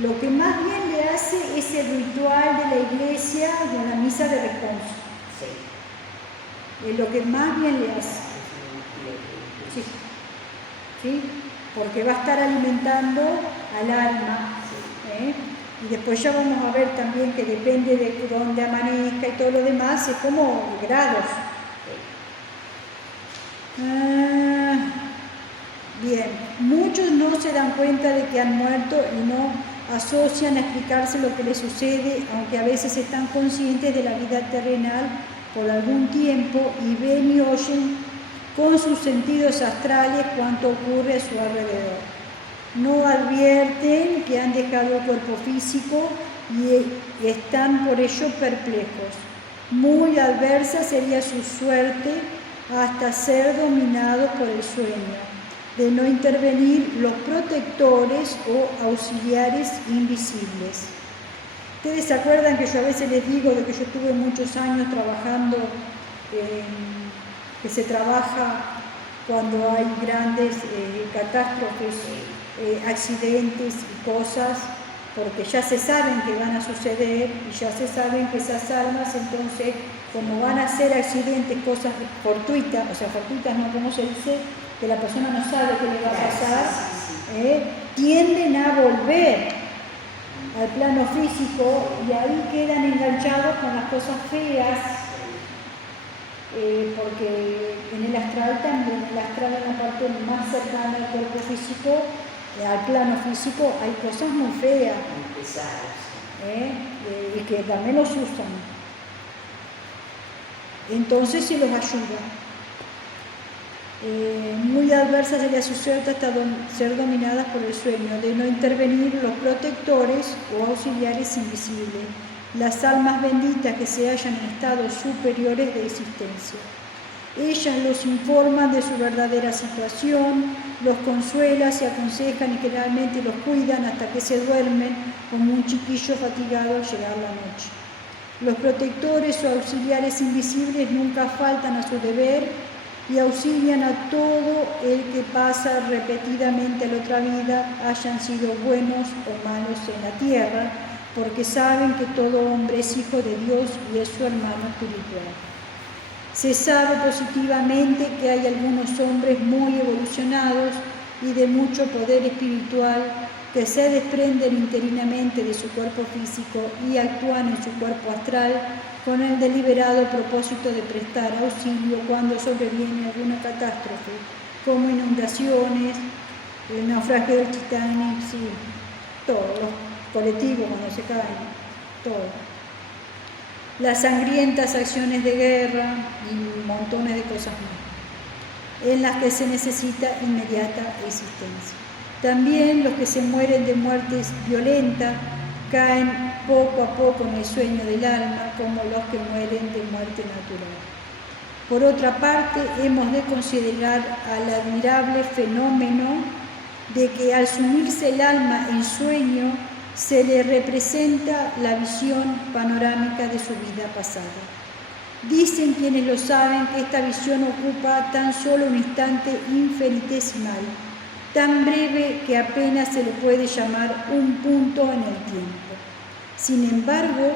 Lo que más bien le hace es el ritual de la iglesia de la misa de responso. Sí. Es lo que más bien le hace. Sí. ¿Sí? Porque va a estar alimentando al alma. Y después ya vamos a ver también que depende de dónde amanezca y todo lo demás, es como grados. Bien, muchos no se dan cuenta de que han muerto y no asocian a explicarse lo que les sucede, aunque a veces están conscientes de la vida terrenal por algún tiempo y ven y oyen con sus sentidos astrales cuanto ocurre a su alrededor. No advierten que han dejado el cuerpo físico y están por ello perplejos. Muy adversa sería su suerte hasta ser dominados por el sueño, de no intervenir los protectores o auxiliares invisibles. Ustedes se acuerdan que yo a veces les digo de que yo estuve muchos años trabajando, que se trabaja cuando hay grandes catástrofes, accidentes y cosas, porque ya se saben que van a suceder y ya se saben que esas almas, entonces, como van a ser accidentes, cosas fortuitas, o sea, fortuitas no, como se dice, que la persona no sabe qué le va a pasar, tienden a volver al plano físico y ahí quedan enganchados con las cosas feas, porque en el astral también, en la parte más cercana al cuerpo físico, al plano físico, hay cosas muy feas, y que también los usan. Entonces se los ayuda. Muy adversa sería su suerte hasta ser dominadas por el sueño, de no intervenir los protectores o auxiliares invisibles, las almas benditas que se hallan en estados superiores de existencia. Ellas los informan de su verdadera situación, los consuelan, se aconsejan y generalmente los cuidan hasta que se duermen como un chiquillo fatigado al llegar la noche. Los protectores o auxiliares invisibles nunca faltan a su deber y auxilian a todo el que pasa repetidamente a la otra vida, hayan sido buenos o malos en la tierra, porque saben que todo hombre es hijo de Dios y es su hermano espiritual. Se sabe positivamente que hay algunos hombres muy evolucionados y de mucho poder espiritual que se desprenden interinamente de su cuerpo físico y actúan en su cuerpo astral con el deliberado propósito de prestar auxilio cuando sobreviene alguna catástrofe, como inundaciones, el naufragio del Titanic, sí, todo, los colectivos cuando se caen, todo. Las sangrientas acciones de guerra y montones de cosas más, en las que se necesita inmediata existencia. También los que se mueren de muertes violentas caen poco a poco en el sueño del alma, como los que mueren de muerte natural. Por otra parte, hemos de considerar al admirable fenómeno de que al sumirse el alma en sueño, se le representa la visión panorámica de su vida pasada. Dicen quienes lo saben que esta visión ocupa tan solo un instante infinitesimal, tan breve que apenas se le puede llamar un punto en el tiempo. Sin embargo,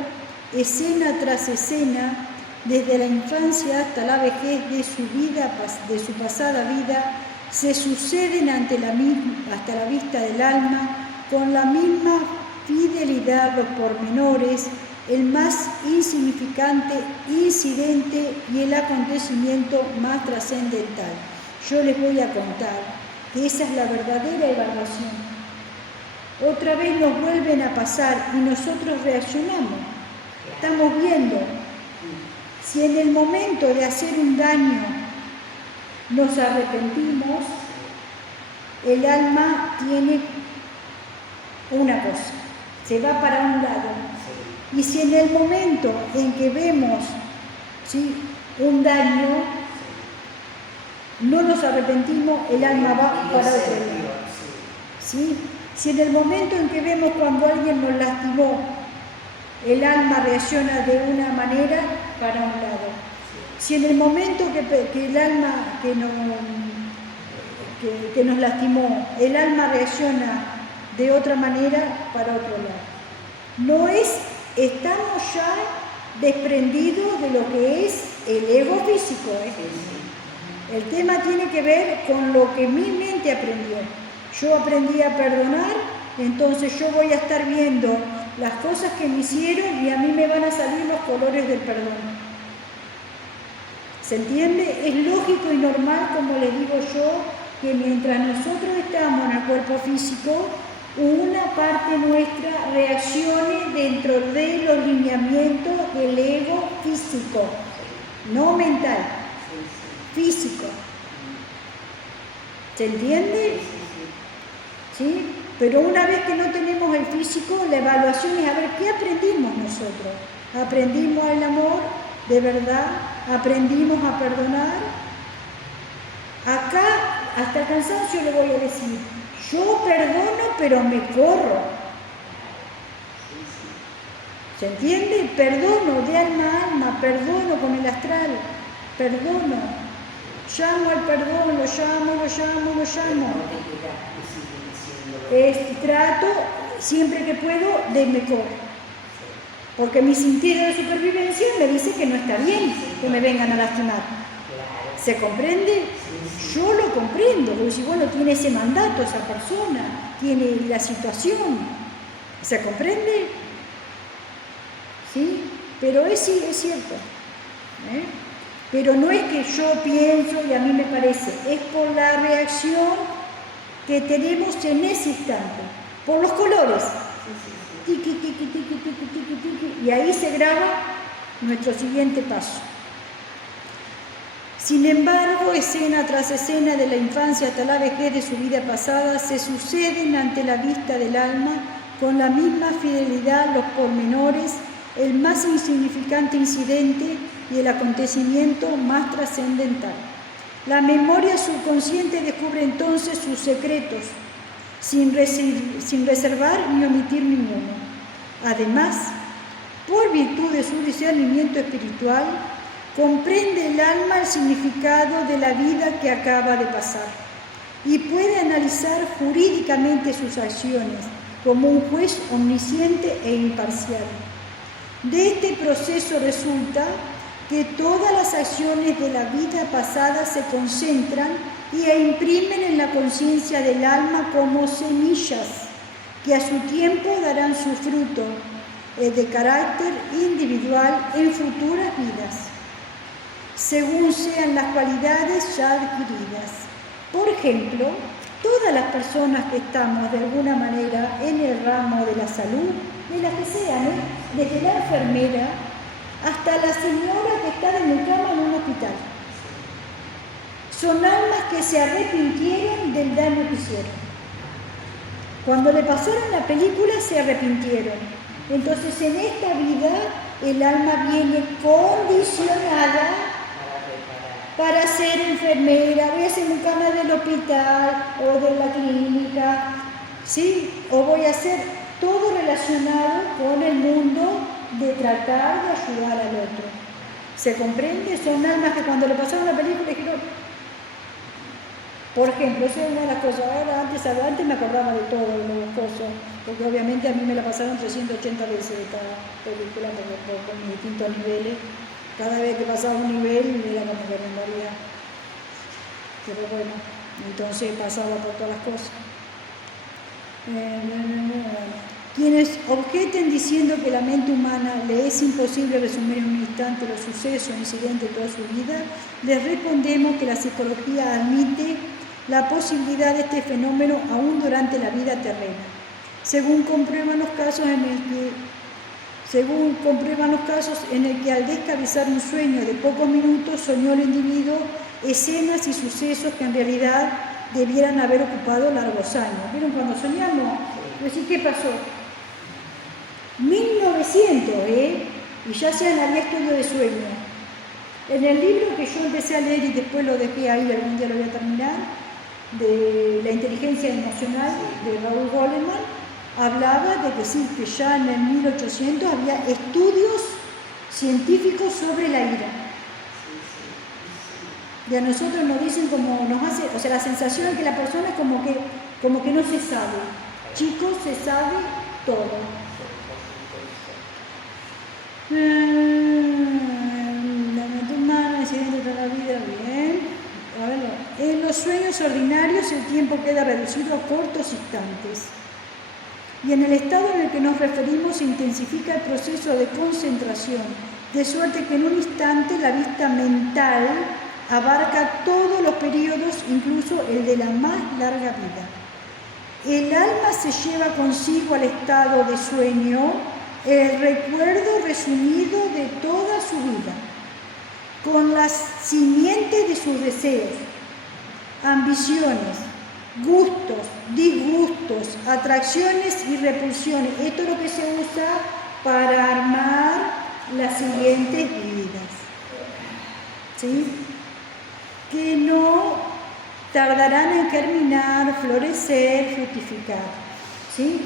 escena tras escena, desde la infancia hasta la vejez de su pasada vida, se suceden hasta la vista del alma, con la misma fidelidad los pormenores, el más insignificante incidente y el acontecimiento más trascendental. Yo les voy a contar que esa es la verdadera evaluación. Otra vez nos vuelven a pasar y nosotros reaccionamos. Estamos viendo si en el momento de hacer un daño nos arrepentimos, el alma tiene una cosa, se va para un lado. Y si en el momento en que vemos, ¿sí?, un daño, no nos arrepentimos, el alma va para otro lado. ¿Sí? Si en el momento en que vemos cuando alguien nos lastimó, el alma reacciona de una manera, para un lado. Si en el momento que el alma que nos lastimó, el alma reacciona de otra manera, para otro lado. Estamos ya desprendidos de lo que es el ego físico. El tema tiene que ver con lo que mi mente aprendió. Yo aprendí a perdonar, entonces yo voy a estar viendo las cosas que me hicieron y a mí me van a salir los colores del perdón. ¿Se entiende? Es lógico y normal, como les digo yo, que mientras nosotros estamos en el cuerpo físico, una parte nuestra reaccione dentro de los lineamientos del ego físico, no mental, físico. ¿Se entiende? ¿Sí? Pero una vez que no tenemos el físico, la evaluación es a ver qué aprendimos nosotros. ¿Aprendimos el amor de verdad? ¿Aprendimos a perdonar? Acá, hasta el cansancio le voy a decir, yo perdono, pero me corro. ¿Se entiende? Perdono de alma a alma, perdono con el astral, perdono. Llamo al perdón, lo llamo. Trato, siempre que puedo, de me corro. Porque mi sentido de supervivencia me dice que no está bien que me vengan a lastimar. ¿Se comprende? Yo lo comprendo, porque si bueno, tiene ese mandato esa persona, tiene la situación. ¿Se comprende? ¿Sí? Pero es cierto. Pero no es que yo pienso y a mí me parece, es por la reacción que tenemos en ese instante, por los colores. Tiki, tiki, tiki, tiki, tiki, tiki, y ahí se graba nuestro siguiente paso. Sin embargo, escena tras escena de la infancia hasta la vejez de su vida pasada se suceden ante la vista del alma con la misma fidelidad los pormenores, el más insignificante incidente y el acontecimiento más trascendental. La memoria subconsciente descubre entonces sus secretos, sin reservar ni omitir ninguno. Además, por virtud de su discernimiento espiritual, comprende el alma el significado de la vida que acaba de pasar y puede analizar jurídicamente sus acciones como un juez omnisciente e imparcial. De este proceso resulta que todas las acciones de la vida pasada se concentran e imprimen en la conciencia del alma como semillas que a su tiempo darán su fruto de carácter individual en futuras vidas, según sean las cualidades ya adquiridas. Por ejemplo, todas las personas que estamos de alguna manera en el ramo de la salud, de las que sean, desde la enfermera hasta la señora que está de mucama en un hospital. Son almas que se arrepintieron del daño que hicieron. Cuando le pasaron la película se arrepintieron. Entonces en esta vida el alma viene condicionada para ser enfermera, voy a ser mucama del hospital o de la clínica, ¿sí? O voy a hacer todo relacionado con el mundo de tratar de ayudar al otro. ¿Se comprende? Son almas que cuando le pasaron la película dijeron, por ejemplo, eso es una de las cosas. Ahora, antes me acordaba de todo, de las cosas, porque obviamente a mí me la pasaron 380 veces esta película por mis distintos niveles. Cada vez que pasaba un nivel era como que me moría. Pero bueno, entonces pasaba por todas las cosas. Quienes objeten diciendo que la mente humana le es imposible resumir en un instante los sucesos o incidentes de toda su vida, les respondemos que la psicología admite la posibilidad de este fenómeno aún durante la vida terrena, según comprueban los casos en el que al descabezar un sueño de pocos minutos soñó el individuo escenas y sucesos que en realidad debieran haber ocupado largos años. ¿Vieron cuando soñamos? Decir, ¿qué pasó? 1900, y ya había estudio de sueño. En el libro que yo empecé a leer y después lo dejé ahí, algún día lo voy a terminar, de la inteligencia emocional de Raúl Goleman, hablaba de que sí, que ya en el 1800 había estudios científicos sobre la ira. Y a nosotros nos dicen como nos hace, o sea, la sensación de que la persona es como que no se sabe. Chicos, se sabe todo. La mente humana, incidente de la vida, bien. A ver, en los sueños ordinarios el tiempo queda reducido a cortos instantes. Y en el estado en el que nos referimos se intensifica el proceso de concentración, de suerte que en un instante la vista mental abarca todos los periodos, incluso el de la más larga vida. El alma se lleva consigo al estado de sueño el recuerdo resumido de toda su vida, con las simientes de sus deseos, ambiciones, gustos, disgustos, atracciones y repulsiones. Esto es lo que se usa para armar las siguientes vidas, ¿sí? Que no tardarán en germinar, florecer, fructificar, ¿sí?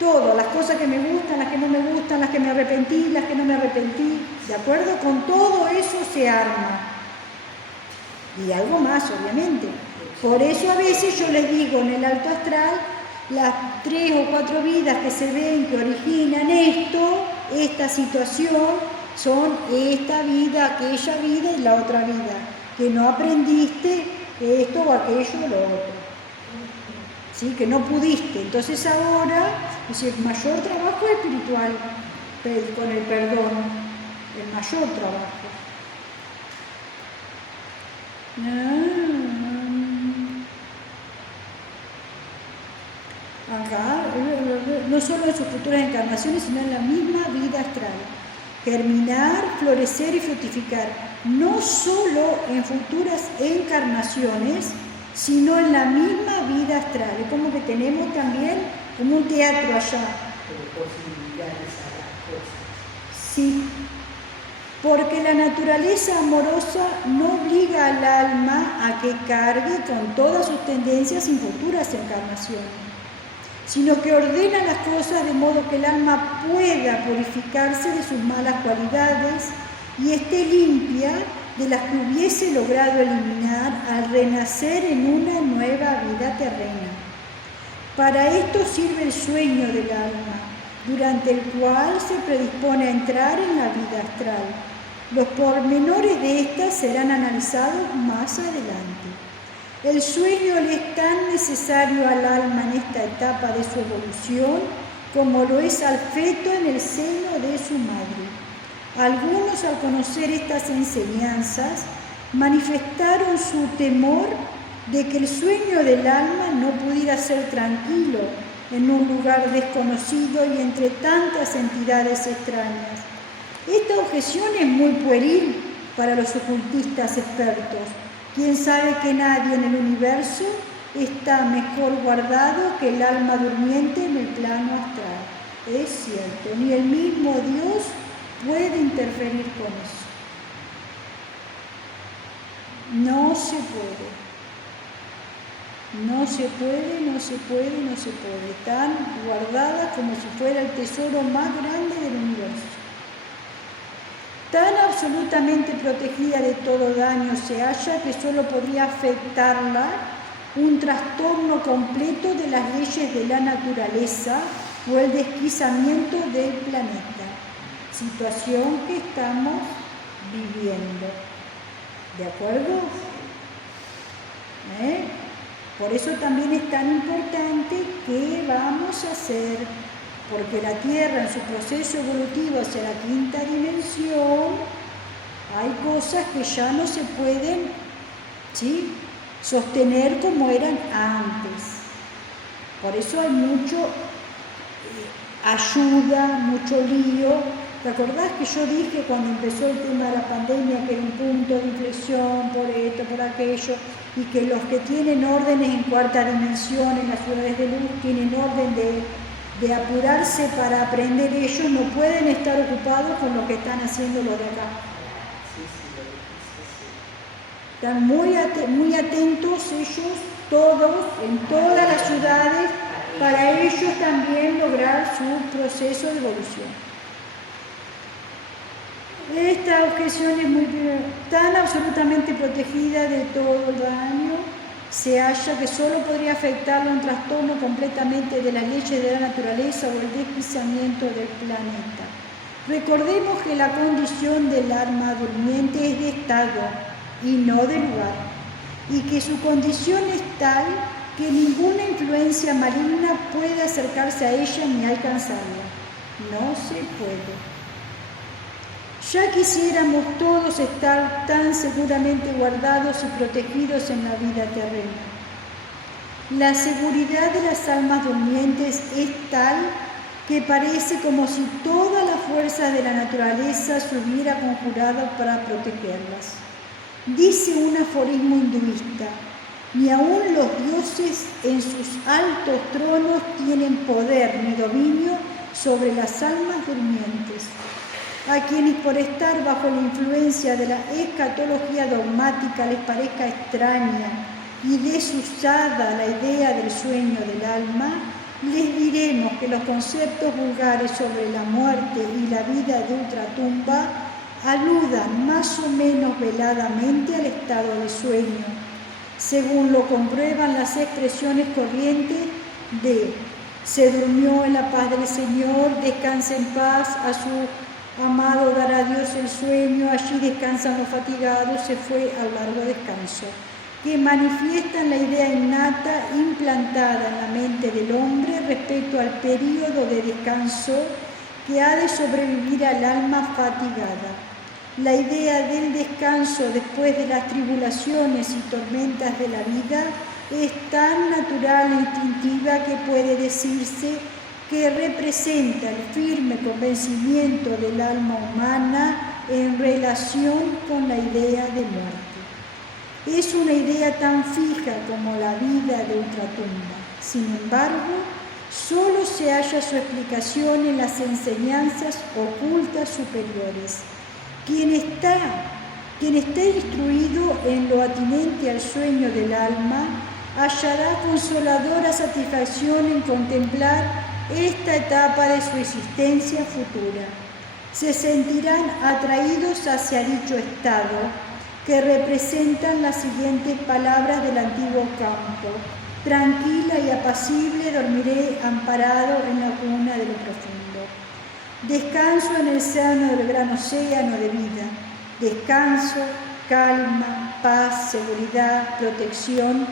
Todo, las cosas que me gustan, las que no me gustan, las que me arrepentí, las que no me arrepentí, ¿de acuerdo? Con todo eso se arma. Y algo más, obviamente. Por eso a veces yo les digo en el alto astral, las 3 o 4 vidas que se ven, que originan esto, esta situación, son esta vida, aquella vida y la otra vida, que no aprendiste esto o aquello o lo otro. ¿Sí? Que no pudiste. Entonces ahora es el mayor trabajo espiritual, con el perdón, el mayor trabajo. Acá, no solo en sus futuras encarnaciones, sino en la misma vida astral. Germinar, florecer y fructificar, no solo en futuras encarnaciones, sino en la misma vida astral. Es como que tenemos también como un teatro allá. Sí, porque la naturaleza amorosa no obliga al alma a que cargue con todas sus tendencias en futuras encarnaciones, sino que ordena las cosas de modo que el alma pueda purificarse de sus malas cualidades y esté limpia de las que hubiese logrado eliminar al renacer en una nueva vida terrena. Para esto sirve el sueño del alma, durante el cual se predispone a entrar en la vida astral. Los pormenores de esta serán analizados más adelante. El sueño le es tan necesario al alma en esta etapa de su evolución como lo es al feto en el seno de su madre. Algunos, al conocer estas enseñanzas, manifestaron su temor de que el sueño del alma no pudiera ser tranquilo en un lugar desconocido y entre tantas entidades extrañas. Esta objeción es muy pueril para los ocultistas expertos. ¿Quién sabe que nadie en el universo está mejor guardado que el alma durmiente en el plano astral? Es cierto, ni el mismo Dios puede interferir con eso. No se puede. No se puede, no se puede, no se puede. Tan guardada como si fuera el tesoro más grande del universo. Tan absolutamente protegida de todo daño se halla que solo podría afectarla un trastorno completo de las leyes de la naturaleza o el desquiciamiento del planeta. Situación que estamos viviendo. ¿De acuerdo? Por eso también es tan importante qué vamos a hacer, porque la Tierra en su proceso evolutivo hacia la quinta dimensión, hay cosas que ya no se pueden, ¿sí?, sostener como eran antes. Por eso hay mucho ayuda, mucho lío. ¿Te acordás que yo dije cuando empezó el tema de la pandemia que era un punto de inflexión por esto, por aquello, y que los que tienen órdenes en cuarta dimensión, en las ciudades de luz, tienen orden de apurarse para aprender ellos, no pueden estar ocupados con lo que están haciendo los de acá? Están muy atentos ellos, todos, en todas las ciudades, para ellos también lograr su proceso de evolución. Esta objeción es tan absolutamente protegida de todo el daño, se halla que solo podría afectarla un trastorno completamente de las leyes de la naturaleza o el desquiciamiento del planeta. Recordemos que la condición del alma durmiente es de estado y no de lugar, y que su condición es tal que ninguna influencia maligna puede acercarse a ella ni alcanzarla. No se puede. Ya quisiéramos todos estar tan seguramente guardados y protegidos en la vida terrena. La seguridad de las almas durmientes es tal que parece como si toda la fuerza de la naturaleza se hubiera conjurado para protegerlas. Dice un aforismo hinduista: ni aun los dioses en sus altos tronos tienen poder ni dominio sobre las almas durmientes. A quienes por estar bajo la influencia de la escatología dogmática les parezca extraña y desusada la idea del sueño del alma, les diremos que los conceptos vulgares sobre la muerte y la vida de ultratumba aludan más o menos veladamente al estado de sueño, según lo comprueban las expresiones corrientes de «se durmió en la paz del Señor, descansa en paz, a su amado dará a Dios el sueño, allí descansan los fatigados, se fue al largo descanso», que manifiestan la idea innata implantada en la mente del hombre respecto al período de descanso que ha de sobrevivir al alma fatigada. La idea del descanso después de las tribulaciones y tormentas de la vida es tan natural e instintiva que puede decirse que representa el firme convencimiento del alma humana en relación con la idea de muerte. Es una idea tan fija como la vida de ultratumba. Sin embargo, solo se halla su explicación en las enseñanzas ocultas superiores. Quien esté instruido en lo atinente al sueño del alma, hallará consoladora satisfacción en contemplar esta etapa de su existencia futura. Se sentirán atraídos hacia dicho estado, que representan las siguientes palabras del antiguo canto: tranquila y apacible dormiré amparado en la cuna de lo profundo. Descanso en el seno del gran océano de vida. Descanso, calma, paz, seguridad, protección.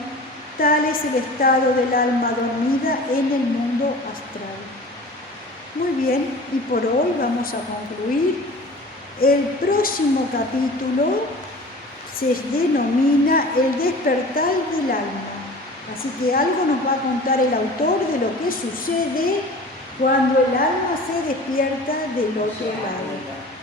Tal es el estado del alma dormida en el mundo astral. Muy bien, y por hoy vamos a concluir. El próximo capítulo se denomina el despertar del alma. Así que algo nos va a contar el autor de lo que sucede cuando el alma se despierta del otro lado.